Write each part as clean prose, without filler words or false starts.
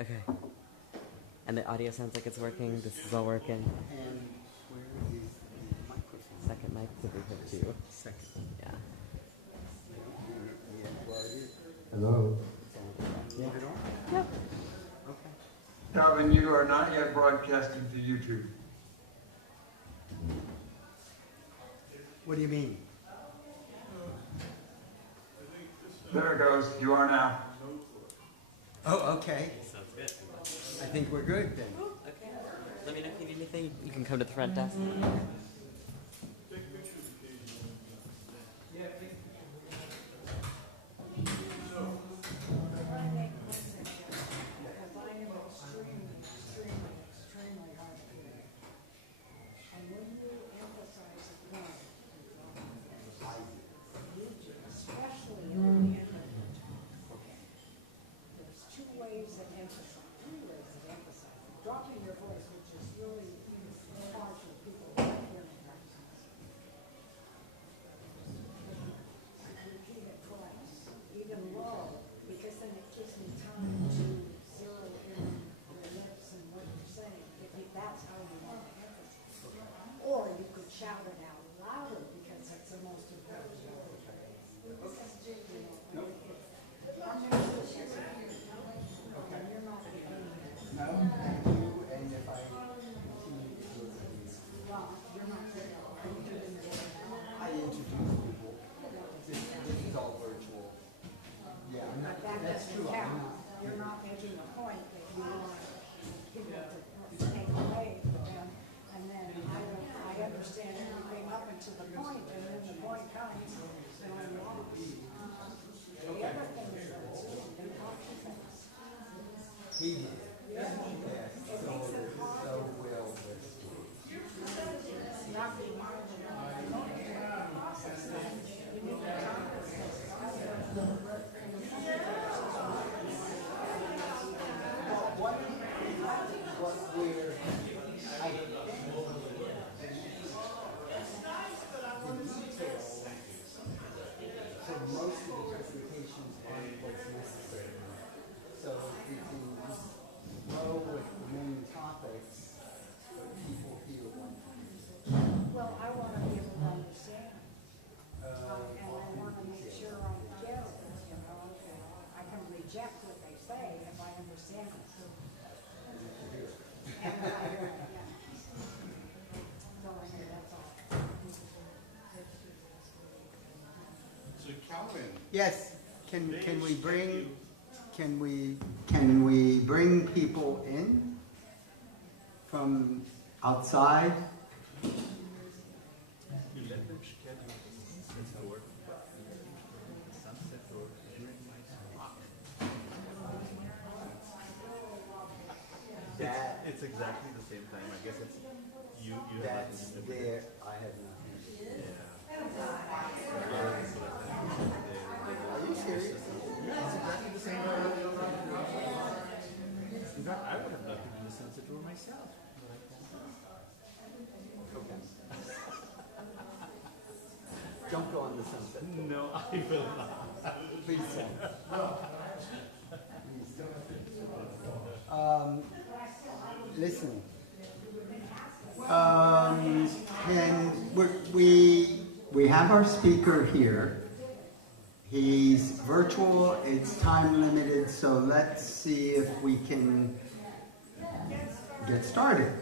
Okay. And the audio sounds like it's working. This is all working. And where is the microphone? Second mic to be hit too. Second. Yeah. Hello. Yeah. Leave it on? Yep. Okay. Calvin, you are not yet broadcasting to YouTube. What do you mean? There it goes. You are now. Oh, okay. Sounds good. I think we're good then. Okay. Let me know if you need anything. You can come to the front desk. He did. Yes, so will this. Most of the presentations aren't what's necessary. So we can flow with the main topics, but people feel one. Well, I want to be able to understand, and I want to make sure I get it, you know. I can reject what they say if I understand it. And if I hear it, yeah. So I mean, that's all. So Calvin, Yes, can we bring people in from outside? you let them schedule the work sunset or during my spot. It's exactly the same time. I guess it's you have That's nothing to do with there, it. I have nothing. Are you serious? Yeah, it's exactly the same time. In fact, I would have loved to do the sunset tour myself. But I can't. Don't go on the sunset. No, I will not. Please don't. Listen. We have our speaker here. He's virtual, it's time limited, so let's see if we can get started.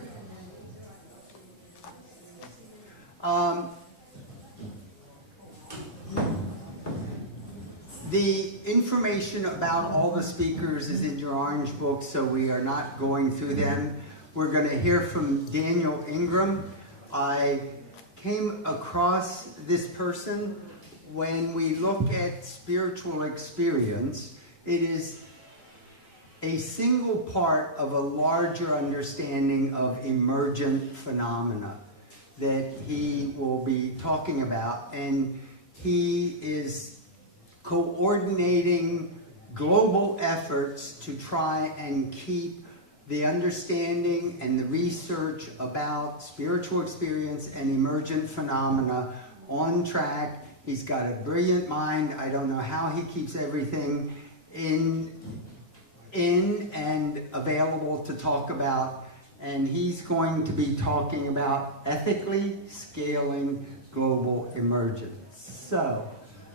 The information about all the speakers is in your orange book, so we are not going through them. We're going to hear from Daniel Ingram. I came across this person when we look at spiritual experience. It is a single part of a larger understanding of emergent phenomena that he will be talking about, and he is coordinating global efforts to try and keep the understanding and the research about spiritual experience and emergent phenomena on track. He's got a brilliant mind. I don't know how he keeps everything in and available to talk about, and he's going to be talking about ethically scaling global emergence. So,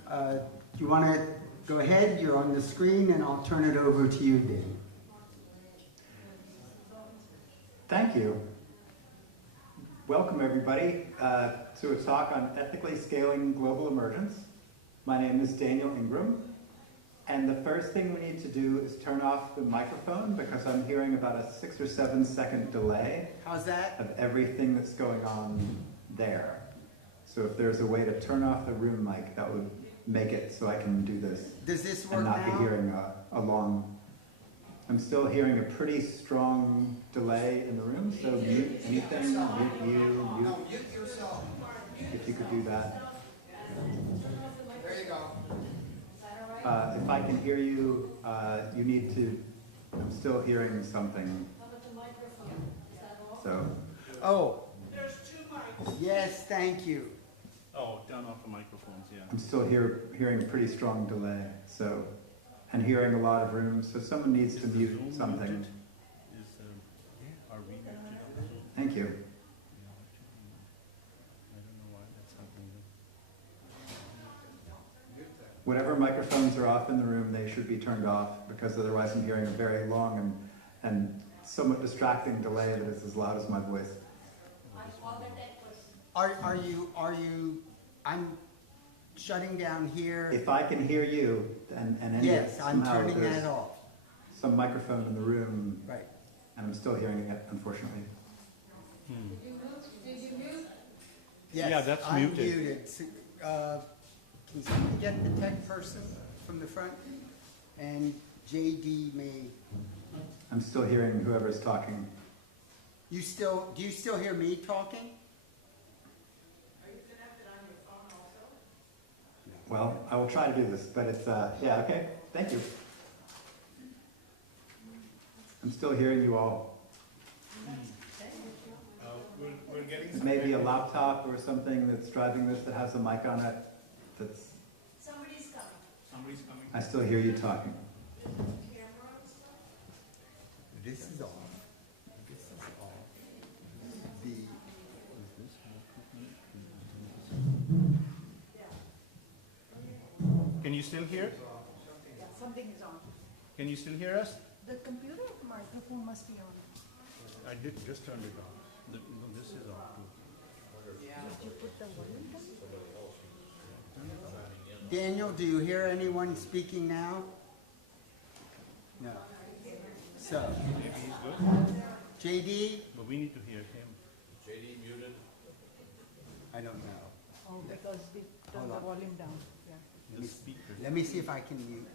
do you want to go ahead? You're on the screen, and I'll turn it over to you, Dan. Thank you. Welcome everybody to a talk on ethically scaling global emergence. My name is Daniel Ingram, and the first thing we need to do is turn off the microphone because I'm hearing about a 6 or 7 second delay How's that? of everything that's going on there. So if there's a way to turn off the room mic, that would make it so I can do this Does this work and not now? be hearing a long... I'm still hearing a pretty strong delay in the room, so mute anything, mute you, mute. Mute yourself. If you could do that. There you go. If I can hear you, you need to, I'm still hearing something. So, Oh. There's 2 mics. Yes, thank you. Oh, turn off the microphones, yeah. I'm still hearing a pretty strong delay, so, and hearing a lot of rooms, so someone needs to mute Zoom something. muted? Are we muted also? Thank you. I don't know why that's happening. Whatever microphones are off in the room, they should be turned off, because otherwise I'm hearing a very long and somewhat distracting delay that is as loud as my voice. Are you, I'm shutting down here. If I can hear you, and Yes, I'm somehow turning there's that off. some microphone in the room, Right. and I'm still hearing it, unfortunately. Yes, Yeah, that's I'm muted. muted. Can someone get the tech person from the front? And JD may, I'm still hearing whoever's talking. do you still hear me talking? Well, I will try to do this, but it's, yeah, okay, thank you. I'm still hearing you all. We're getting It may be a laptop or something that's driving this that has a mic on it. That's, Somebody's coming. I still hear you talking. This is off. This is off. Can you still hear? Yeah, something is on. Can you still hear us? The computer microphone must be on. I did just turn it on. No, this is off too. Did you put the volume down? Daniel, do you hear anyone speaking now? No. So, Maybe he's good, JD? but we need to hear him. I don't know. Oh, because we turned the Hold on. volume down, yeah. The speaker. Let me see if I can mute.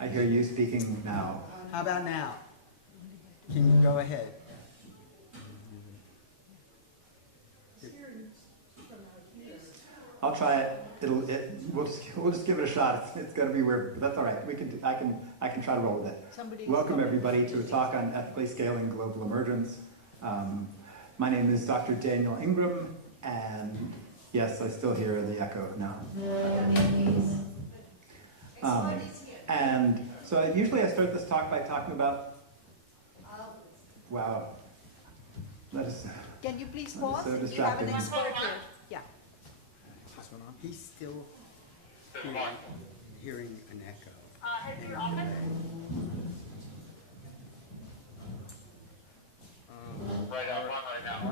I hear you speaking now. How about now? Can you go ahead? I'll try it. We'll just give it a shot. It's gonna be weird, but that's all right. I can try to roll with it. Somebody. Welcome everybody to a talk on ethically scaling global emergence. My name is Dr. Daniel Ingram, and yes, I still hear the echo now. And so usually I start this talk by talking about, wow, that is, Can you please That is pause? so We have an distracting. expert here. Yeah. He's still hearing an echo.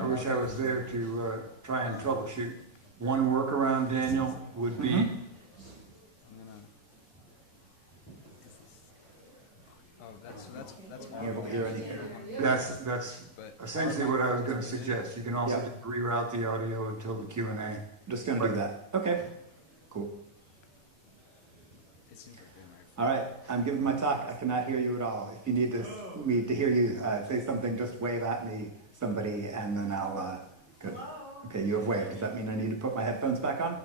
I wish I was there to try and troubleshoot. One workaround, Daniel, would be being able to hear anything. that's essentially what I was going to suggest. You can also Yeah. reroute the audio until the Q&A. I'm just gonna do that. Okay, cool. All right, I'm giving my talk. I cannot hear you at all. If you need me to hear you say something, just wave at me, somebody, and then I'll, good. Okay, you have waved. Does that mean I need to put my headphones back on?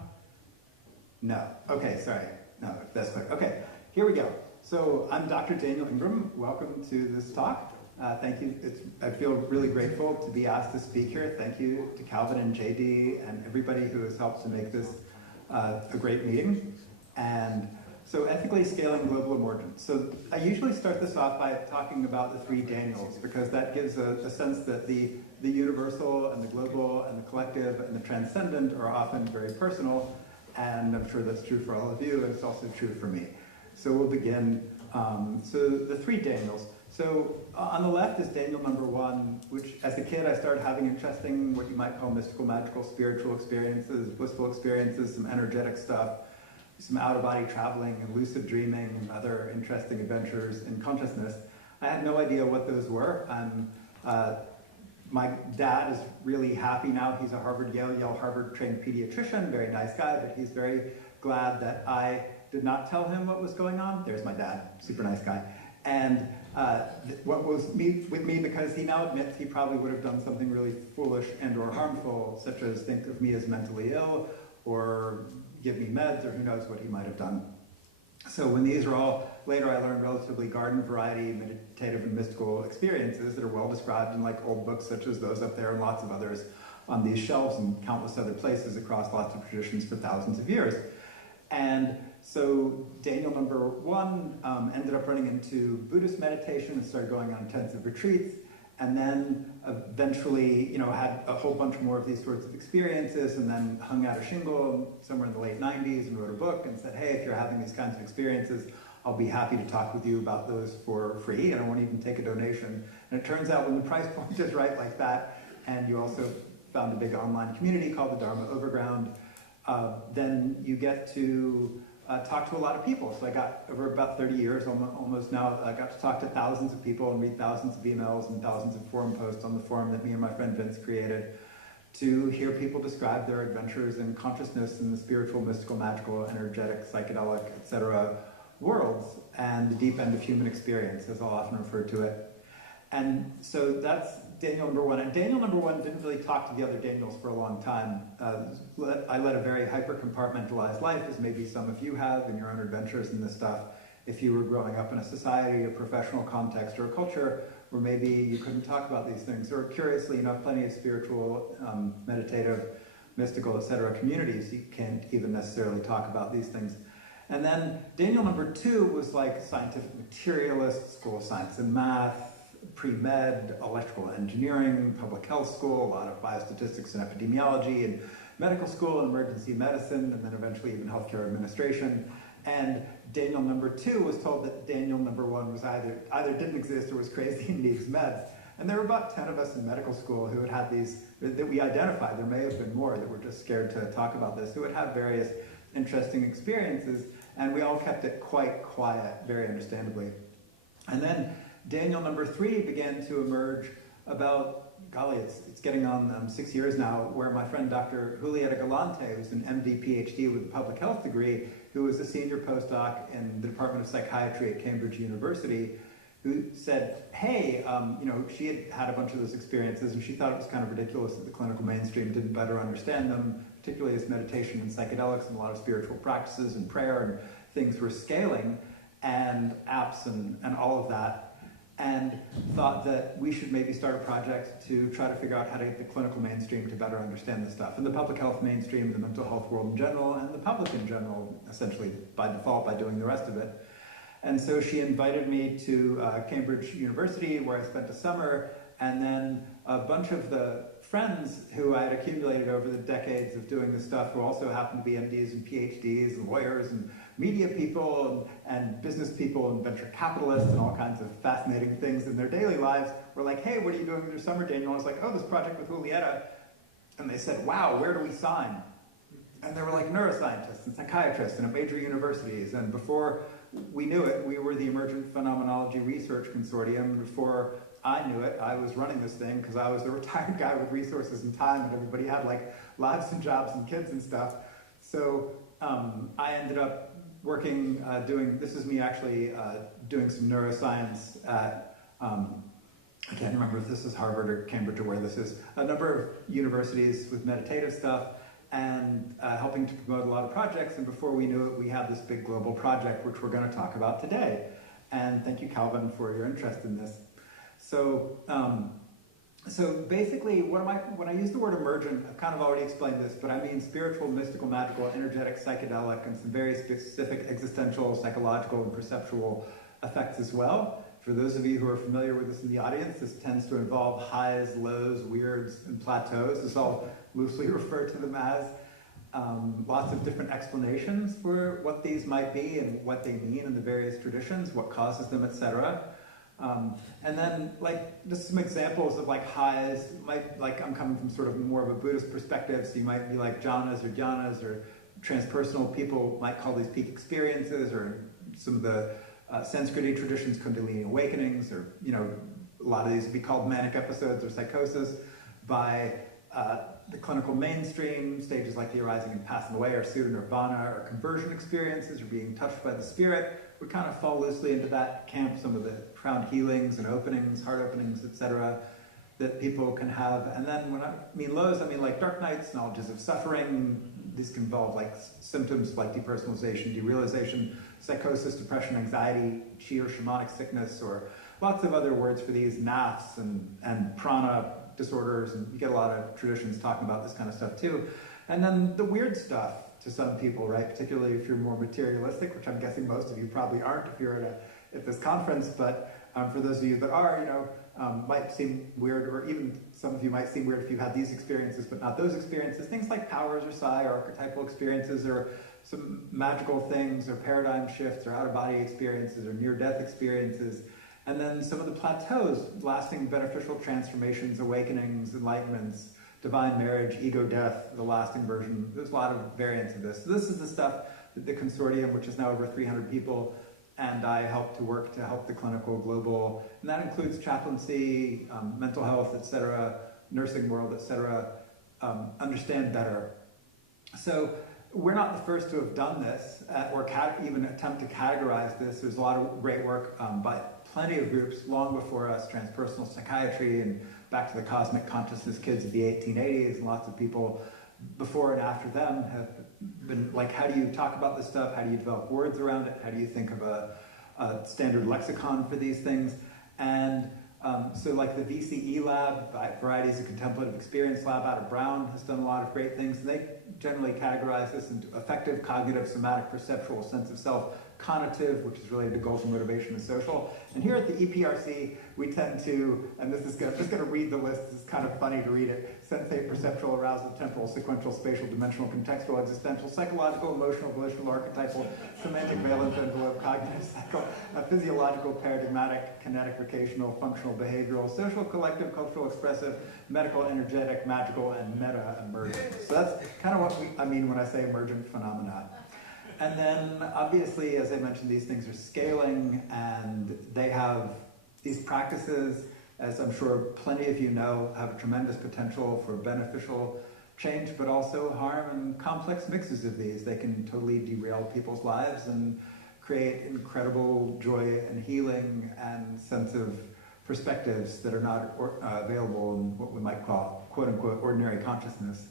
No. Okay, sorry. No, that's clear. Okay, here we go. So I'm Dr. Daniel Ingram. Welcome to this talk. Thank you. I feel really grateful to be asked to speak here. Thank you to Calvin and JD and everybody who has helped to make this a great meeting. And so ethically scaling global emergence. So I usually start this off by talking about the three Daniels, because that gives a sense that the universal and the global and the collective and the transcendent are often very personal, and I'm sure that's true for all of you, and it's also true for me. So we'll begin. So the three Daniels. So on the left is Daniel number 1, which as a kid I started having interesting, what you might call mystical, magical, spiritual experiences, blissful experiences, some energetic stuff, some out-of-body traveling and lucid dreaming and other interesting adventures in consciousness. I had no idea what those were. My dad is really happy now. He's a Yale Harvard trained pediatrician, very nice guy, but he's very glad that I did not tell him what was going on. There's my dad, super nice guy. And what was with me, because he now admits he probably would have done something really foolish and or harmful, such as think of me as mentally ill, or give me meds, or who knows what he might have done. So when these are all, later I learned relatively garden variety meditative and mystical experiences that are well described in like old books such as those up there and lots of others on these shelves and countless other places across lots of traditions for thousands of years. And so Daniel number 1 ended up running into Buddhist meditation and started going on intensive retreats, and then eventually, had a whole bunch more of these sorts of experiences, and then hung out a shingle somewhere in the late 90s and wrote a book and said, hey, if you're having these kinds of experiences, I'll be happy to talk with you about those for free, and I won't even take a donation. And it turns out when the price point is right like that, and you also found a big online community called the Dharma Overground, then you get to talk to a lot of people. So I got, over about 30 years, almost now, I got to talk to thousands of people and read thousands of emails and thousands of forum posts on the forum that me and my friend Vince created, to hear people describe their adventures in consciousness in the spiritual, mystical, magical, energetic, psychedelic, etc. worlds, and the deep end of human experience, as I'll often refer to it. And so that's Daniel number 1. And Daniel number 1 didn't really talk to the other Daniels for a long time. I led a very hyper-compartmentalized life, as maybe some of you have in your own adventures in this stuff. If you were growing up in a society, a professional context, or a culture where maybe you couldn't talk about these things, or curiously enough, plenty of spiritual, meditative, mystical, etc. communities, you can't even necessarily talk about these things. And then Daniel number 2 was like scientific materialist, school of science and math, pre-med, electrical engineering, public health school, a lot of biostatistics and epidemiology, and medical school and emergency medicine, and then eventually even healthcare administration. And Daniel number 2 was told that Daniel number 1 was either didn't exist or was crazy and needs meds. And there were about 10 of us in medical school who had these, that we identified, there may have been more that were just scared to talk about this, who had various interesting experiences, and we all kept it quite quiet, very understandably. And then Daniel number 3 began to emerge about, golly, it's getting on 6 years now, where my friend Dr. Julieta Galante, who's an MD, PhD with a public health degree, who was a senior postdoc in the Department of Psychiatry at Cambridge University, who said, hey, she had a bunch of those experiences, and she thought it was kind of ridiculous that the clinical mainstream didn't better understand them, particularly as meditation and psychedelics and a lot of spiritual practices and prayer and things were scaling, and apps and all of that, and thought that we should maybe start a project to try to figure out how to get the clinical mainstream to better understand this stuff, and the public health mainstream, the mental health world in general, and the public in general, essentially by default by doing the rest of it. And so she invited me to Cambridge University, where I spent a summer, and then a bunch of the friends who I had accumulated over the decades of doing this stuff, who also happened to be MDs and PhDs and lawyers and media people and business people and venture capitalists and all kinds of fascinating things in their daily lives, were like, hey, what are you doing in your summer, Daniel? And I was like, oh, this project with Julieta. And they said, wow, where do we sign? And they were like neuroscientists and psychiatrists and at major universities. And before we knew it, we were the Emergent Phenomenology Research Consortium. Before I knew it, I was running this thing because I was a retired guy with resources and time, and everybody had like lives and jobs and kids and stuff. So I ended up working, this is me actually doing some neuroscience at, I can't remember if this is Harvard or Cambridge or where this is, a number of universities with meditative stuff, and helping to promote a lot of projects. And before we knew it, we had this big global project, which we're going to talk about today. And thank you, Calvin, for your interest in this. So So basically, when I use the word emergent, I've kind of already explained this, but I mean spiritual, mystical, magical, energetic, psychedelic, and some very specific existential, psychological, and perceptual effects as well. For those of you who are familiar with this in the audience, this tends to involve highs, lows, weirds, and plateaus. This all loosely refer to them as. Lots of different explanations for what these might be and what they mean in the various traditions, what causes them, etc. And then, like, just some examples of like highs. Like I'm coming from sort of more of a Buddhist perspective, so you might be like jhanas or dhyanas, or transpersonal people might call these peak experiences, or some of the Sanskriti traditions, Kundalini awakenings, or a lot of these would be called manic episodes or psychosis. By the clinical mainstream, stages like the arising and passing away, or Sutta Nirvana, or conversion experiences, or being touched by the spirit, would kind of fall loosely into that camp. Some of the profound healings and openings, heart openings, etc., that people can have. And then when I mean lows, I mean like dark nights, knowledges of suffering. These can involve like symptoms like depersonalization, derealization, psychosis, depression, anxiety, chi or shamanic sickness, or lots of other words for these, naths and prana disorders, and you get a lot of traditions talking about this kind of stuff too. And then the weird stuff to some people, right? Particularly if you're more materialistic, which I'm guessing most of you probably aren't if you're at this conference, but for those of you that are, might seem weird, or even some of you might seem weird if you had these experiences but not those experiences. Things like powers or psi, or archetypal experiences, or some magical things, or paradigm shifts, or out-of-body experiences, or near-death experiences. And then some of the plateaus, lasting beneficial transformations, awakenings, enlightenments, divine marriage, ego death, the lasting version. There's a lot of variants of this. So this is the stuff that the consortium, which is now over 300 people, and I help to work to help the clinical, global, and that includes chaplaincy, mental health, etc., nursing world, etc., understand better. So we're not the first to have done this, or even attempt to categorize this. There's a lot of great work by plenty of groups long before us, transpersonal psychiatry and back to the cosmic consciousness kids of the 1880s, and lots of people before and after them have been like, how do you talk about this stuff? How do you develop words around it? How do you think of a standard lexicon for these things? And so like the VCE lab, Varieties of Contemplative Experience lab out of Brown, has done a lot of great things. And they generally categorize this into affective, cognitive, somatic, perceptual, sense of self, conative, which is related to goals and motivation, and social. And here at the EPRC, we tend to, and this is just going to read the list, it's kind of funny to read it: sensate, perceptual, arousal, temporal, sequential, spatial, dimensional, contextual, existential, psychological, emotional, volitional, archetypal, semantic, valence, envelope, cognitive, physiological, paradigmatic, kinetic, vocational, functional, behavioral, social, collective, cultural, expressive, medical, energetic, magical, and meta-emergent. So that's kind of what I mean when I say emergent phenomena. And then, obviously, as I mentioned, these things are scaling, and they have these practices, as I'm sure plenty of you know, have a tremendous potential for beneficial change, but also harm, and complex mixes of these. They can totally derail people's lives and create incredible joy and healing and sense of perspectives that are not available in what we might call, quote-unquote, ordinary consciousness.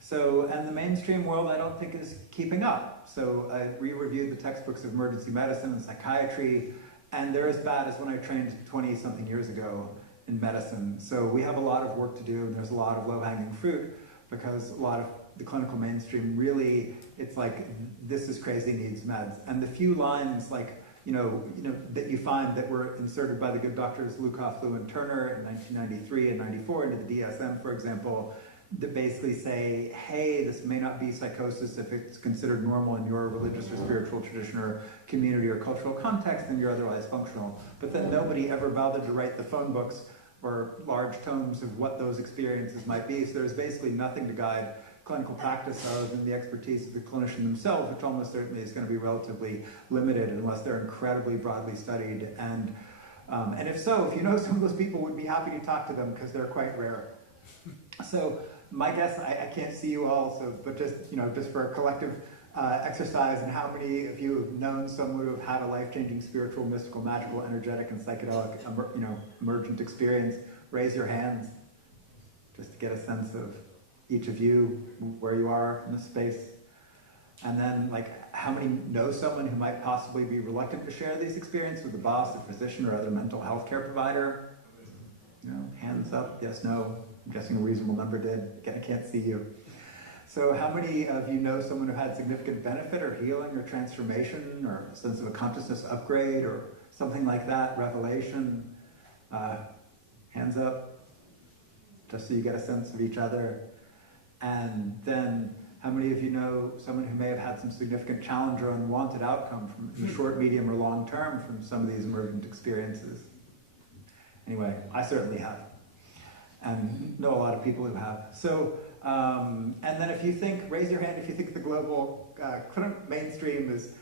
So, and the mainstream world, I don't think, is keeping up. So I re-reviewed the textbooks of emergency medicine and psychiatry, and they're as bad as when I trained 20-something years ago in medicine. So we have a lot of work to do, and there's a lot of low-hanging fruit, because a lot of the clinical mainstream really, it's like, this is crazy, needs meds. And the few lines, like, that you find that were inserted by the good doctors Lukoff, Lou, and Turner in 1993 and 94 into the DSM, for example, that basically say, hey, this may not be psychosis if it's considered normal in your religious or spiritual tradition or community or cultural context, and you're otherwise functional. But then nobody ever bothered to write the phone books or large tomes of what those experiences might be. So there's basically nothing to guide clinical practice other than the expertise of the clinician themselves, which almost certainly is going to be relatively limited unless they're incredibly broadly studied. And if so, if you know some of those people, would be happy to talk to them, because they're quite rare. So my guess, I can't see you all, but just for a collective exercise, and how many of you have known someone who have had a life-changing spiritual, mystical, magical, energetic, and psychedelic, emergent experience? Raise your hands, just to get a sense of each of you, where you are in this space. And then, like, how many know someone who might possibly be reluctant to share these experiences with a boss, a physician, or other mental health care provider? Hands up, yes, no. I'm guessing a reasonable number did. Again, I can't see you. So how many of you know someone who had significant benefit or healing or transformation or a sense of a consciousness upgrade or something like that, revelation? Hands up, just so you get a sense of each other. And then how many of you know someone who may have had some significant challenge or unwanted outcome from the short, medium, or long term from some of these emergent experiences? Anyway, I certainly have, and know a lot of people who have. So, and then if you think, raise your hand if you think the global clinical mainstream is,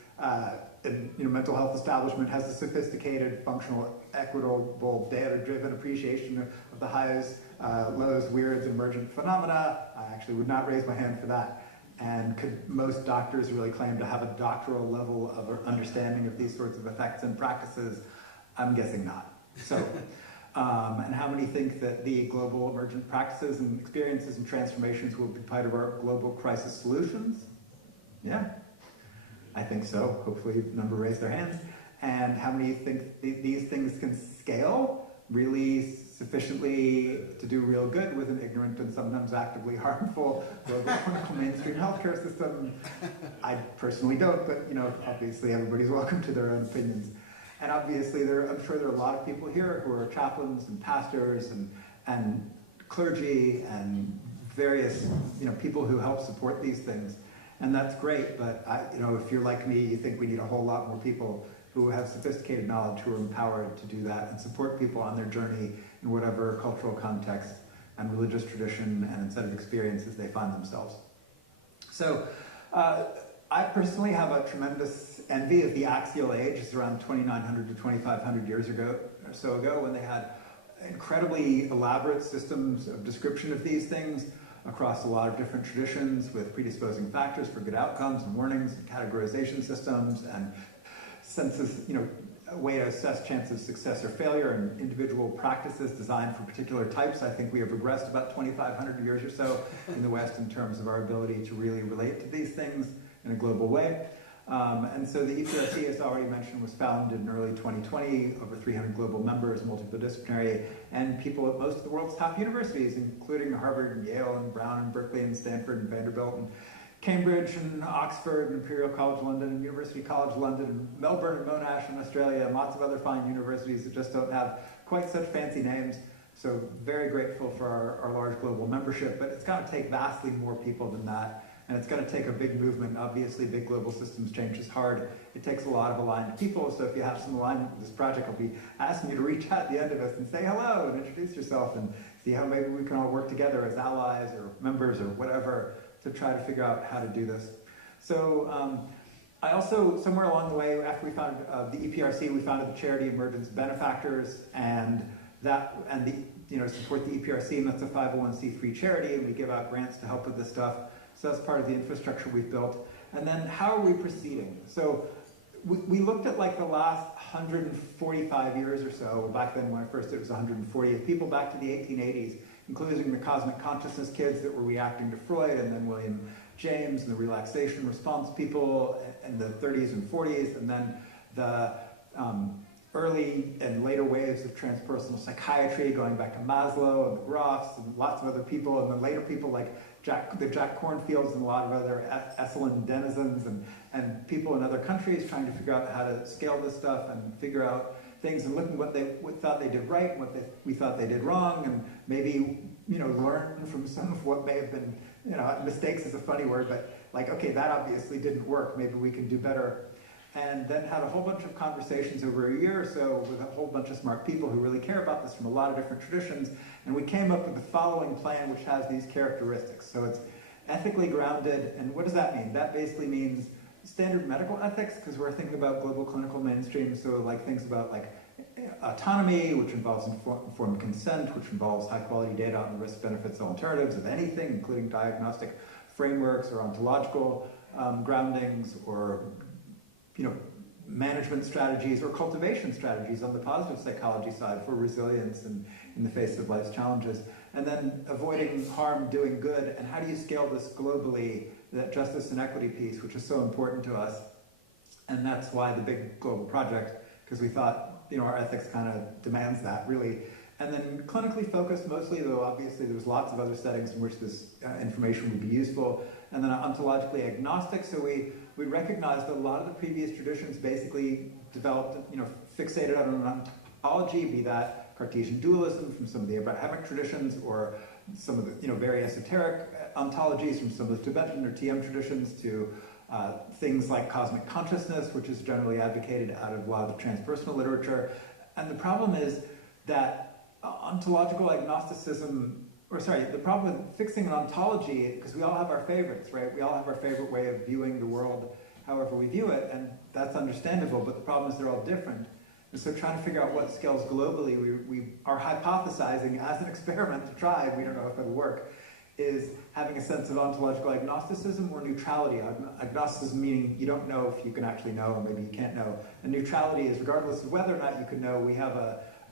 mental health establishment has a sophisticated, functional, equitable, data-driven appreciation of the highs, lows, weirds, emergent phenomena. I actually would not raise my hand for that. And could most doctors really claim to have a doctoral level of understanding of these sorts of effects and practices? I'm guessing not. So, and how many think that the global emergent practices and experiences and transformations will be part of our global crisis solutions? Yeah, I think so. Hopefully a number raise their hands. And how many think these things can scale really sufficiently to do real good with an ignorant and sometimes actively harmful global clinical mainstream healthcare system? I personally don't, but obviously everybody's welcome to their own opinions. And obviously I'm sure there are a lot of people here who are chaplains and pastors and clergy and various people who help support these things. And that's great, but if you're like me, you think we need a whole lot more people who have sophisticated knowledge, who are empowered to do that and support people on their journey in whatever cultural context and religious tradition and set of experiences they find themselves. So I personally have a tremendous envy of the axial age. It's around 2,900 to 2,500 years ago or so ago, when they had incredibly elaborate systems of description of these things across a lot of different traditions with predisposing factors for good outcomes and warnings and categorization systems and senses, a way to assess chance of success or failure and individual practices designed for particular types. I think we have regressed about 2,500 years or so in the West in terms of our ability to really relate to these things in a global way. And so the EPRC, as already mentioned, was founded in early 2020, over 300 global members, multidisciplinary, and people at most of the world's top universities, including Harvard and Yale and Brown and Berkeley and Stanford and Vanderbilt and Cambridge and Oxford and Imperial College London and University College London and Melbourne and Monash in Australia and lots of other fine universities that just don't have quite such fancy names. So very grateful for our large global membership, but it's going to take vastly more people than that. And it's going to take a big movement. Obviously, big global systems change is hard. It takes a lot of aligned people. So if you have some alignment with this project, I'll be asking you to reach out at the end of this and say hello and introduce yourself and see how maybe we can all work together as allies or members or whatever to try to figure out how to do this. So I also, somewhere along the way, after we founded the EPRC, we founded the charity Emergence Benefactors, and support the EPRC, and that's a 501c3 charity, and we give out grants to help with this stuff. So that's part of the infrastructure we've built. And then how are we proceeding? So we looked at like the last 145 years or so. Back then when I first did, it was 140 people back to the 1880s, including the cosmic consciousness kids that were reacting to Freud, and then William James and the relaxation response people in the 30s and 40s, and then the early and later waves of transpersonal psychiatry, going back to Maslow and the Grofs and lots of other people, and then later people like the Jack Cornfields and a lot of other Esalen denizens and people in other countries trying to figure out how to scale this stuff and figure out things and looking what they thought they did right and what we thought they did wrong, and maybe learn from some of what may have been, mistakes is a funny word, but like, okay, that obviously didn't work, maybe we can do better. And then had a whole bunch of conversations over a year or so with a whole bunch of smart people who really care about this from a lot of different traditions. And we came up with the following plan, which has these characteristics. So it's ethically grounded. And what does that mean? That basically means standard medical ethics, because we're thinking about global clinical mainstream. So like things about like autonomy, which involves informed consent, which involves high quality data on the risk benefits alternatives of anything, including diagnostic frameworks or ontological groundings, or management strategies or cultivation strategies on the positive psychology side for resilience and in the face of life's challenges. And then avoiding harm, doing good, and how do you scale this globally, that justice and equity piece, which is so important to us. And that's why the big global project, because we thought, our ethics kind of demands that, really. And then clinically focused mostly, though obviously there's lots of other settings in which this information would be useful. And then ontologically agnostic, so we recognize that a lot of the previous traditions basically developed, fixated on an ontology, be that Cartesian dualism from some of the Abrahamic traditions, or some of the very esoteric ontologies from some of the Tibetan or TM traditions, to things like cosmic consciousness, which is generally advocated out of a lot of the transpersonal literature. And the problem is that ontological agnosticism, the problem with fixing an ontology, because we all have our favorites, right? We all have our favorite way of viewing the world, however we view it, and that's understandable, but the problem is they're all different. And so trying to figure out what scales globally, we are hypothesizing as an experiment to try, we don't know if it'll work, is having a sense of ontological agnosticism or neutrality. Agnosticism meaning you don't know if you can actually know, or maybe you can't know. And neutrality is regardless of whether or not you can know, we have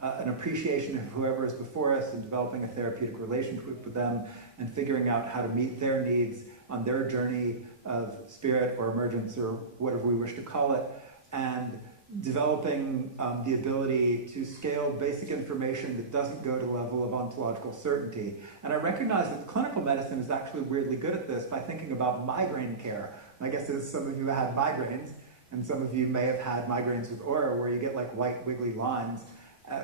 an appreciation of whoever is before us and developing a therapeutic relationship with them and figuring out how to meet their needs on their journey of spirit or emergence or whatever we wish to call it, and developing the ability to scale basic information that doesn't go to the level of ontological certainty. And I recognize that clinical medicine is actually weirdly good at this by thinking about migraine care. And I guess as some of you have had migraines, and some of you may have had migraines with aura, where you get like white wiggly lines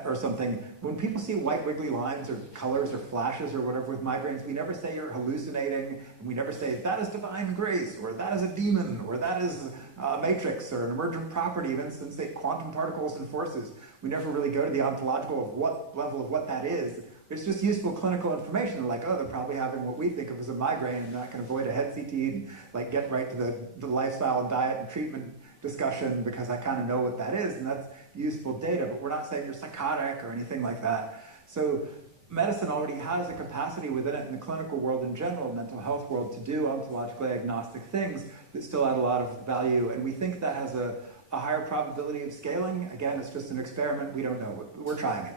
or something. When people see white wiggly lines or colors or flashes or whatever with migraines, we never say you're hallucinating, and we never say that is divine grace, or that is a demon, or that is a matrix, or an emergent property of instant-state quantum particles and forces. We never really go to the ontological of what level of what that is. It's just useful clinical information. Like, oh, they're probably having what we think of as a migraine, and I can avoid a head CT and like get right to the lifestyle and diet and treatment discussion because I kind of know what that is, and that's useful data, but we're not saying you're psychotic or anything like that. So medicine already has a capacity within it in the clinical world in general, mental health world, to do ontologically agnostic things that still add a lot of value, and we think that has a higher probability of scaling. Again, it's just an experiment, we don't know, we're trying it.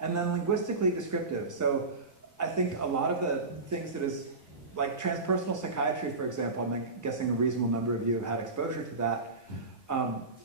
And then linguistically descriptive. So I think a lot of the things that is, like transpersonal psychiatry, for example, I'm guessing a reasonable number of you have had exposure to that.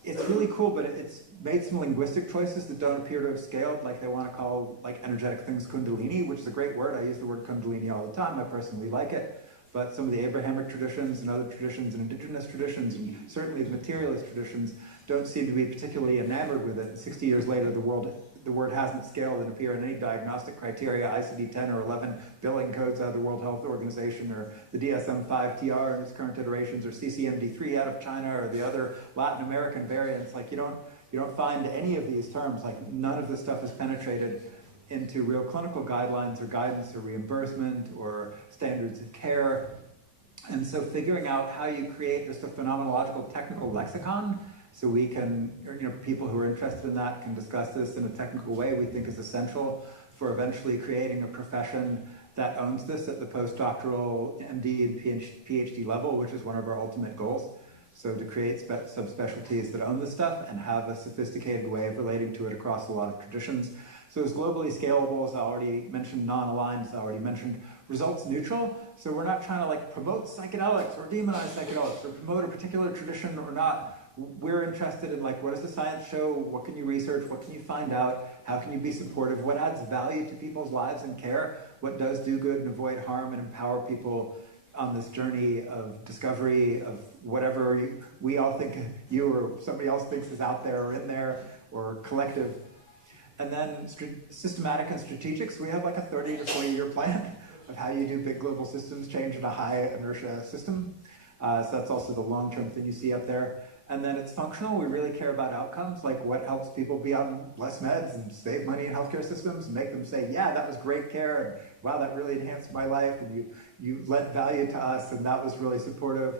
It's really cool, but it's made some linguistic choices that don't appear to have scaled, like they want to call like energetic things kundalini, which is a great word. I use the word kundalini all the time. I personally like it. But some of the Abrahamic traditions and other traditions and indigenous traditions, and certainly the materialist traditions, don't seem to be particularly enamored with it. 60 years later, the word hasn't scaled and appeared in any diagnostic criteria, ICD-10 or 11 billing codes out of the World Health Organization, or the DSM-5-TR in its current iterations, or CCMD3 out of China, or the other Latin American variants. Like you don't find any of these terms. Like none of this stuff is penetrated into real clinical guidelines or guidance or reimbursement or standards of care. And so figuring out how you create just a phenomenological technical lexicon so we can, people who are interested in that can discuss this in a technical way, we think is essential for eventually creating a profession that owns this at the postdoctoral MD and PhD level, which is one of our ultimate goals. So to create subspecialties that own this stuff and have a sophisticated way of relating to it across a lot of traditions. So it's globally scalable, as I already mentioned, non-aligned, as I already mentioned, results neutral. So we're not trying to like promote psychedelics or demonize psychedelics or promote a particular tradition or not. We're interested in like, what does the science show? What can you research? What can you find out? How can you be supportive? What adds value to people's lives and care? What does do good and avoid harm and empower people on this journey of discovery of whatever we all think you or somebody else thinks is out there or in there or collective. And then systematic and strategic. So we have like a 30 to 40 year plan of how you do big global systems change in a high inertia system. So that's also the long-term thing you see up there. And then it's functional. We really care about outcomes, like what helps people be on less meds and save money in healthcare systems and make them say, yeah, that was great care, and wow, that really enhanced my life, and you lent value to us, and that was really supportive.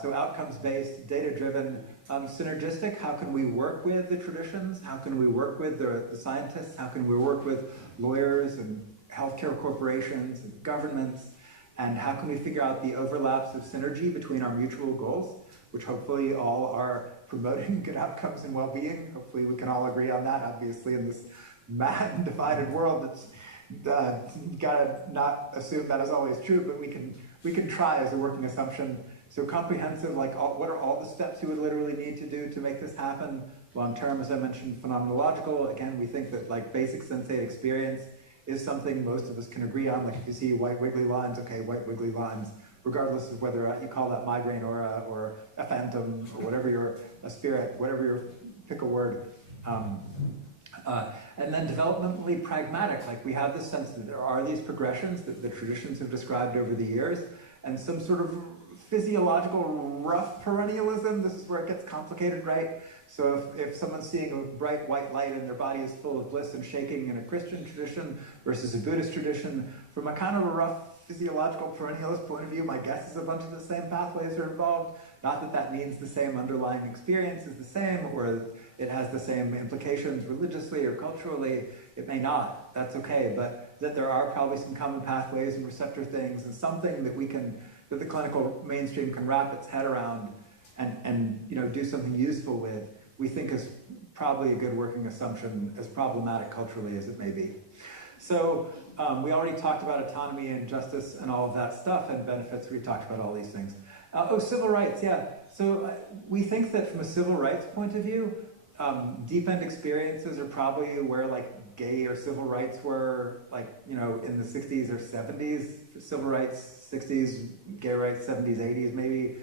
So outcomes-based, data-driven, synergistic. How can we work with the traditions? How can we work with the scientists? How can we work with lawyers and healthcare corporations and governments? And how can we figure out the overlaps of synergy between our mutual goals, which hopefully all are promoting good outcomes and well-being. Hopefully we can all agree on that, obviously, in this mad and divided world that's gotta not assume that is always true, but we can try as a working assumption So comprehensive, like what are all the steps you would literally need to do to make this happen? Long term, as I mentioned, phenomenological. Again, we think that like basic sensate experience is something most of us can agree on. Like if you see white wiggly lines, okay, white wiggly lines, regardless of whether you call that migraine aura or a phantom or whatever a spirit, whatever your, pick a word. And then developmentally pragmatic, like we have this sense that there are these progressions that the traditions have described over the years, and some sort of physiological rough perennialism. This is where it gets complicated, right? So if someone's seeing a bright white light and their body is full of bliss and shaking in a Christian tradition versus a Buddhist tradition, from a kind of a rough physiological perennialist point of view, my guess is a bunch of the same pathways are involved. Not that that means the same underlying experience is the same, or it has the same implications religiously or culturally. It may not. That's okay. But that there are probably some common pathways and receptor things, and something that that the clinical mainstream can wrap its head around and do something useful with, we think is probably a good working assumption, as problematic culturally as it may be. So we already talked about autonomy and justice and all of that stuff and benefits. We talked about all these things. Civil rights, yeah. So we think that from a civil rights point of view, deep end experiences are probably where like gay or civil rights were, like, in the 60s or 70s. Civil rights, 60s, gay rights, 70s, 80s, maybe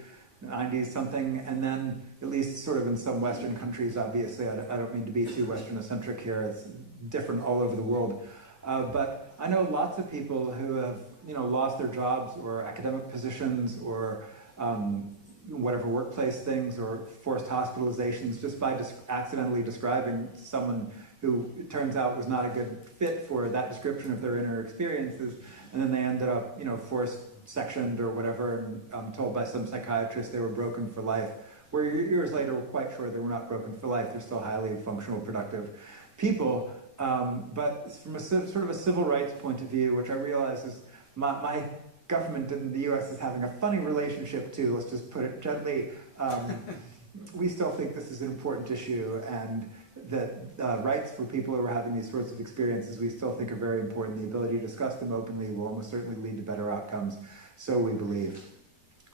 90s, something. And then at least sort of in some Western countries, obviously, I don't mean to be too Western-centric here. It's different all over the world. But I know lots of people who have, lost their jobs or academic positions or whatever workplace things or forced hospitalizations just by accidentally describing someone who it turns out was not a good fit for that description of their inner experiences, and then they ended up, forced sectioned or whatever, and told by some psychiatrist they were broken for life, where years later we're quite sure they were not broken for life. They're still highly functional, productive people. But from a sort of a civil rights point of view, which I realize is my government in the US is having a funny relationship to, let's just put it gently, we still think this is an important issue, and that rights for people who are having these sorts of experiences we still think are very important. The ability to discuss them openly will almost certainly lead to better outcomes, so we believe,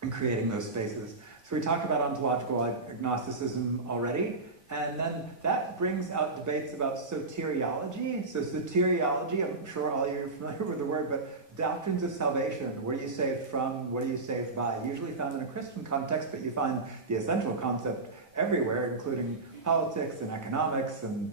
in creating those spaces. So we talked about ontological agnosticism already, and then that brings out debates about soteriology. So soteriology, I'm sure all of you are familiar with the word, but doctrines of salvation. What are you saved from? What are you saved by? Usually found in a Christian context, but you find the essential concept everywhere, including politics and economics and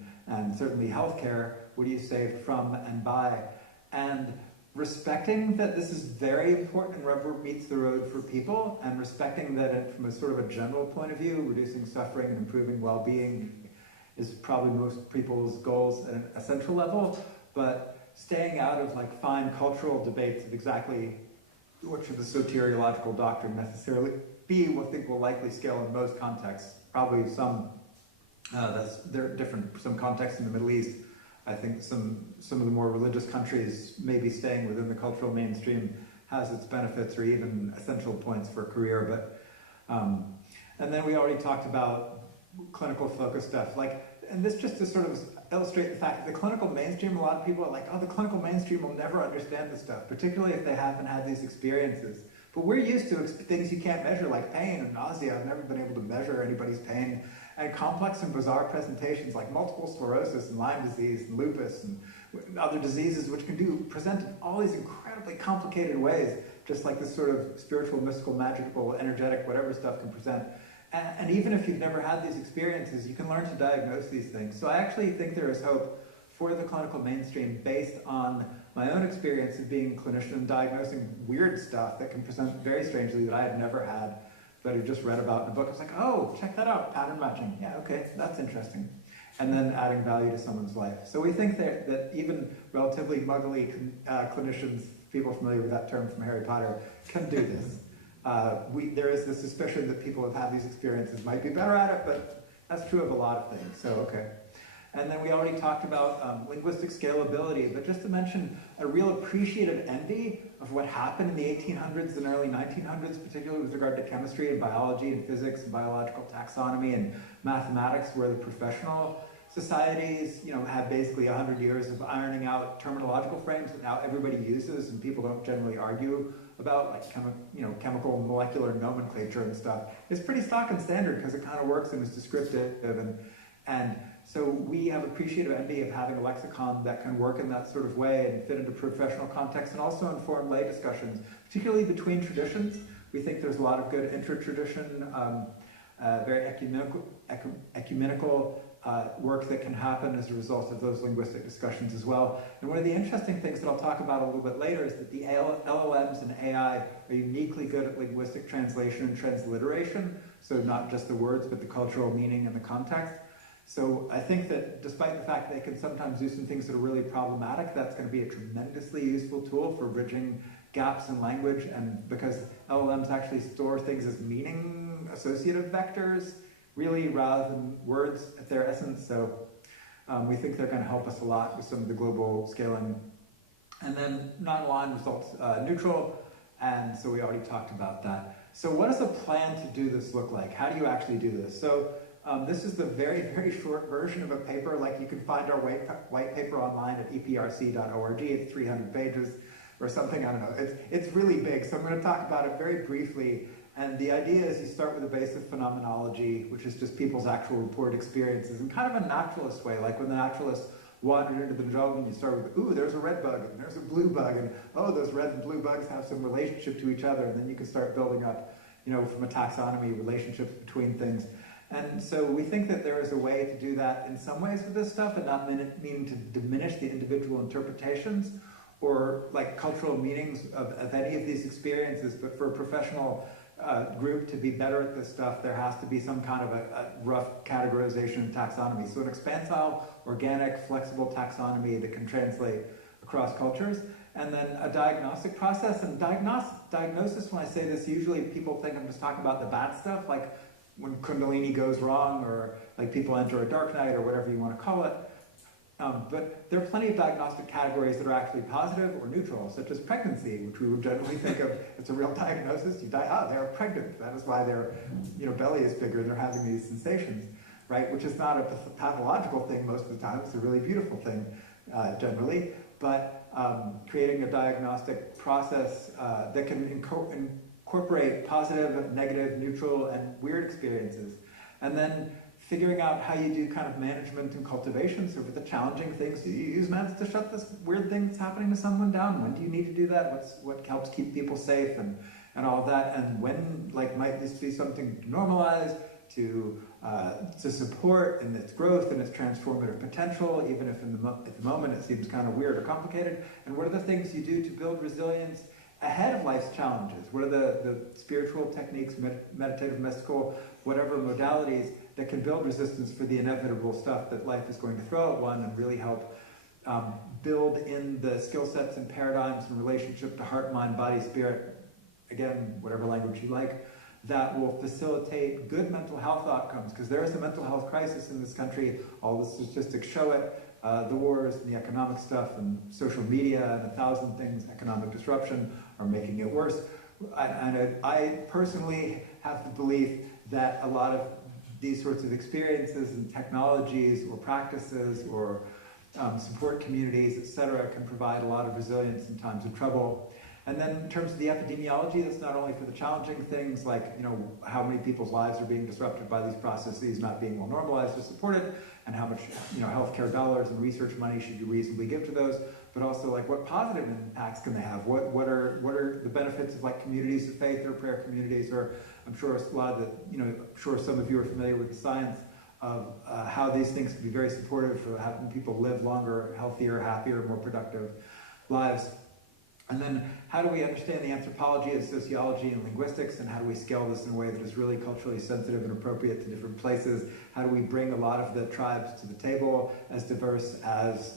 certainly healthcare. What are you saved from and by? And respecting that this is very important and rubber meets the road for people, and respecting that from a sort of a general point of view, reducing suffering and improving well-being is probably most people's goals at an essential level, but staying out of like fine cultural debates of exactly what should the soteriological doctrine necessarily be, we think will likely scale in most contexts. Probably some, they're different, some contexts in the Middle East. I think some of the more religious countries, maybe staying within the cultural mainstream has its benefits or even essential points for a career. But and then we already talked about clinical focus stuff. And this just to sort of illustrate the fact that the clinical mainstream, a lot of people are like, oh, the clinical mainstream will never understand this stuff, particularly if they haven't had these experiences. But we're used to things you can't measure, like pain and nausea. I've never been able to measure anybody's pain. And complex and bizarre presentations like multiple sclerosis and Lyme disease and lupus and other diseases which can present in all these incredibly complicated ways, just like this sort of spiritual, mystical, magical, energetic, whatever stuff can present. And even if you've never had these experiences, you can learn to diagnose these things. So I actually think there is hope for the clinical mainstream based on my own experience of being a clinician and diagnosing weird stuff that can present very strangely that I had never had, but I just read about in a book. I was like, oh, check that out, pattern matching. Yeah, okay, that's interesting. And then adding value to someone's life. So we think that even relatively muggly clinicians, people familiar with that term from Harry Potter, can do this. There is the suspicion that people who have had these experiences might be better at it, but that's true of a lot of things, so okay. And then we already talked about linguistic scalability, but just to mention a real appreciative envy of what happened in the 1800s and early 1900s, particularly with regard to chemistry and biology and physics and biological taxonomy and mathematics, where the professional societies, have basically 100 years of ironing out terminological frames that now everybody uses and people don't generally argue about, like chemical and molecular nomenclature and stuff. It's pretty stock and standard because it kind of works and is descriptive, and so we have appreciative envy of having a lexicon that can work in that sort of way and fit into professional context and also inform lay discussions, particularly between traditions. We think there's a lot of good intra-tradition, very ecumenical work that can happen as a result of those linguistic discussions as well. And one of the interesting things that I'll talk about a little bit later is that the LLMs and AI are uniquely good at linguistic translation and transliteration, so not just the words, but the cultural meaning and the context. So I think that despite the fact that they can sometimes do some things that are really problematic, that's going to be a tremendously useful tool for bridging gaps in language, and because LLMs actually store things as meaning associative vectors, really, rather than words at their essence. So we think they're going to help us a lot with some of the global scaling. And then non-aligned results neutral, and so we already talked about that. So what does a plan to do this look like? How do you actually do this? So this is the very, very short version of a paper. Like, you can find our white paper online at eprc.org. It's 300 pages or something, I don't know. It's really big, so I'm going to talk about it very briefly. And the idea is you start with a basic phenomenology, which is just people's actual reported experiences in kind of a naturalist way. Like when the naturalists wandered into the jungle, and you start with, ooh, there's a red bug, and there's a blue bug, and oh, those red and blue bugs have some relationship to each other. And then you can start building up, from a taxonomy, relationships between things. And so we think that there is a way to do that in some ways with this stuff, and not meaning to diminish the individual interpretations or like cultural meanings of any of these experiences, but for a professional group to be better at this stuff, there has to be some kind of a rough categorization and taxonomy. So an expansile, organic, flexible taxonomy that can translate across cultures, and then a diagnostic process. And diagnosis, when I say this, usually people think I'm just talking about the bad stuff, like when Kundalini goes wrong, or like people enter a dark night, or whatever you want to call it. But there are plenty of diagnostic categories that are actually positive or neutral, such as pregnancy, which we would generally think of as a real diagnosis. You die, they're pregnant. That is why their belly is bigger, they're having these sensations, right? Which is not a pathological thing most of the time. It's a really beautiful thing, generally. But creating a diagnostic process that can incorporate positive, negative, neutral, and weird experiences. And then figuring out how you do kind of management and cultivation. So for the challenging things, do you use meds to shut this weird thing that's happening to someone down? When do you need to do that? What helps keep people safe and all of that? And when might this be something normalized to support in its growth and its transformative potential, even if at the moment it seems kind of weird or complicated? And what are the things you do to build resilience ahead of life's challenges? What are the spiritual techniques, meditative, mystical, whatever modalities that can build resistance for the inevitable stuff that life is going to throw at one, and really help build in the skill sets and paradigms in relationship to heart, mind, body, spirit, again, whatever language you like, that will facilitate good mental health outcomes, because there is a mental health crisis in this country. All the statistics show it. The wars and the economic stuff and social media and 1,000 things, economic disruption, are making it worse. And I personally have the belief that a lot of these sorts of experiences and technologies or practices or support communities, etc., can provide a lot of resilience in times of trouble. And then in terms of the epidemiology, that's not only for the challenging things like, how many people's lives are being disrupted by these processes not being well normalized or supported, and how much, healthcare dollars and research money should you reasonably give to those, but also like what positive impacts can they have? What are the benefits of like communities of faith or prayer communities, or I'm sure a lot of the, I'm sure some of you are familiar with the science of how these things can be very supportive for helping people live longer, healthier, happier, more productive lives. And then how do we understand the anthropology of sociology and linguistics, and how do we scale this in a way that is really culturally sensitive and appropriate to different places? How do we bring a lot of the tribes to the table, as diverse as,